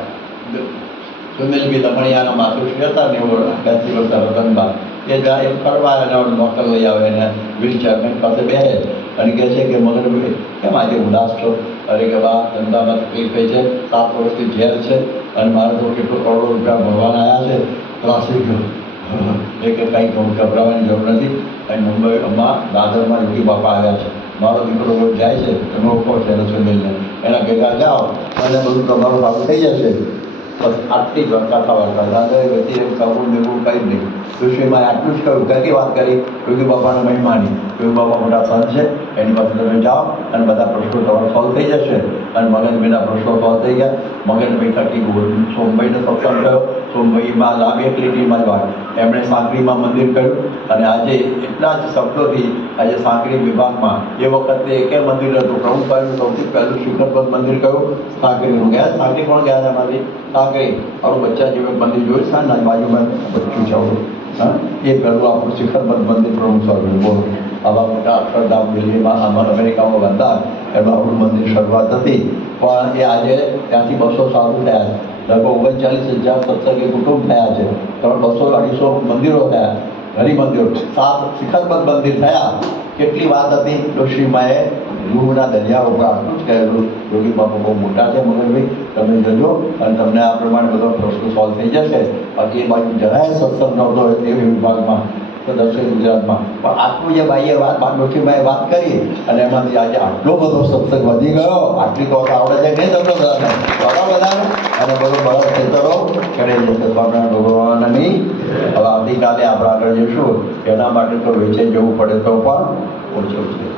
સુનિલભાઈ દમણિયાના માતૃશ્રી હતા ને, એવો 80 વર્ષ રતનબા, એ જાય એમ કરવા અને ડૉક્ટર લઈ આવે એને વ્હીલચેરમેન પાસે બેસે અને કહે છે કે મગનભાઈ કેમ આજે ઉદાસ છો? અરે કે બા ધંધામાં તકલીફ થઈ છે, 7 વર્ષથી ઝેર છે અને મારે તો કેટલું કરોડો રૂપિયા ભગવાન આવ્યા છે, ત્રાસી ગયો. એ કે કંઈ ગભરાવાની જરૂર નથી. અહીં મુંબઈમાં દાદરમાં યોગી બાપા આવ્યા છે, મારો દીકરો રોજ જાય છે, તમે ઓળખો છે સુનિલને, એના ભેગા જાઓ અને બધું તમારું સારું થઈ જશે. બસ આટલી જ કથા વાર્તા. દાદાએ વચ્ચે કબૂલ બેબૂલ કંઈ જ નહીં. ઋષિમાં આટલું જ કહ્યું. ક્યાંથી વાત કરી? યોગી બાપાના મહિમાની. યોગી બાપા મોટા સંત છે, એની પાસે તમે જાઓ અને બધા પ્રશ્નો તમારા સોલ્વ થઈ જશે. અને મગનભાઈના પ્રશ્નો સોલ્વ થઈ ગયા. મગનભાઈ થકી સોમભાઈને સત્સંગ થયો. સોમભાઈમાં લાંબી એક લીટીમાં જ વાત. એમણે સાંકરીમાં મંદિર કર્યું અને આજે એટલા જ શબ્દોથી આજે સાંકરી વિભાગમાં એ વખતે એકે મંદિર હતું. પ્રમુખ કહ્યું સૌથી પહેલું શિખરબદ્ધ મંદિર કયું? સાંકરીનું. ગયા સાંકરી કોણ ગયા હતા એમાંથી? સાંકરી. આપણું બચ્ચા જેવું મંદિર જોયું છે ને બાજુમાં બચ્ચું છે હા, એ પહેલું આપણું શિખરબદ્ધ મંદિર પ્રમુખ સ્વામી. બોલો, આવા મોટા અક્ષરધામ દિલ્હીમાં અમેરિકામાં બંધાર, એમાં આપણું મંદિર શરૂઆત હતી. પણ એ આજે ત્યાંથી 200 સારું થયા છે. લગભગ 39,000 સત્સંગી કુટુંબ થયા છે. 200-250 મંદિરો થયા, હરિમંદિરો, 7 શિખરબદ્ધ મંદિર થયા. કેટલી વાત હતી ઋષિમાએ રૂહના દરિયા ઉપર આટલું જ કહેલું. યોગી બાપુ બહુ મોટા છે મગનભાઈ, તમે જજો અને તમને આ પ્રમાણે બધો પ્રશ્ન સોલ્વ થઈ જશે. બાકી એ બાજુ જરાય સત્સંગ નહોતો એ વિભાગમાં, તો દક્ષિણ ગુજરાતમાં. પણ આટલું જે ભાઈએ વાત ઋષિમાએ વાત કરી અને એમાંથી આજે આટલો બધો સત્સંગ વધી ગયો. આટલી તો આવડે છે નહીં તમને બધાને, બધા અને બધો બળદ ખેતરો કરી જશે. સ્વામિનારાયણ ભગવાનની હવે આવતીકાલે આપણે આગળ જઈશું. એના માટે તો વેચાઈ જવું પડે તો પણ ઓછું છે.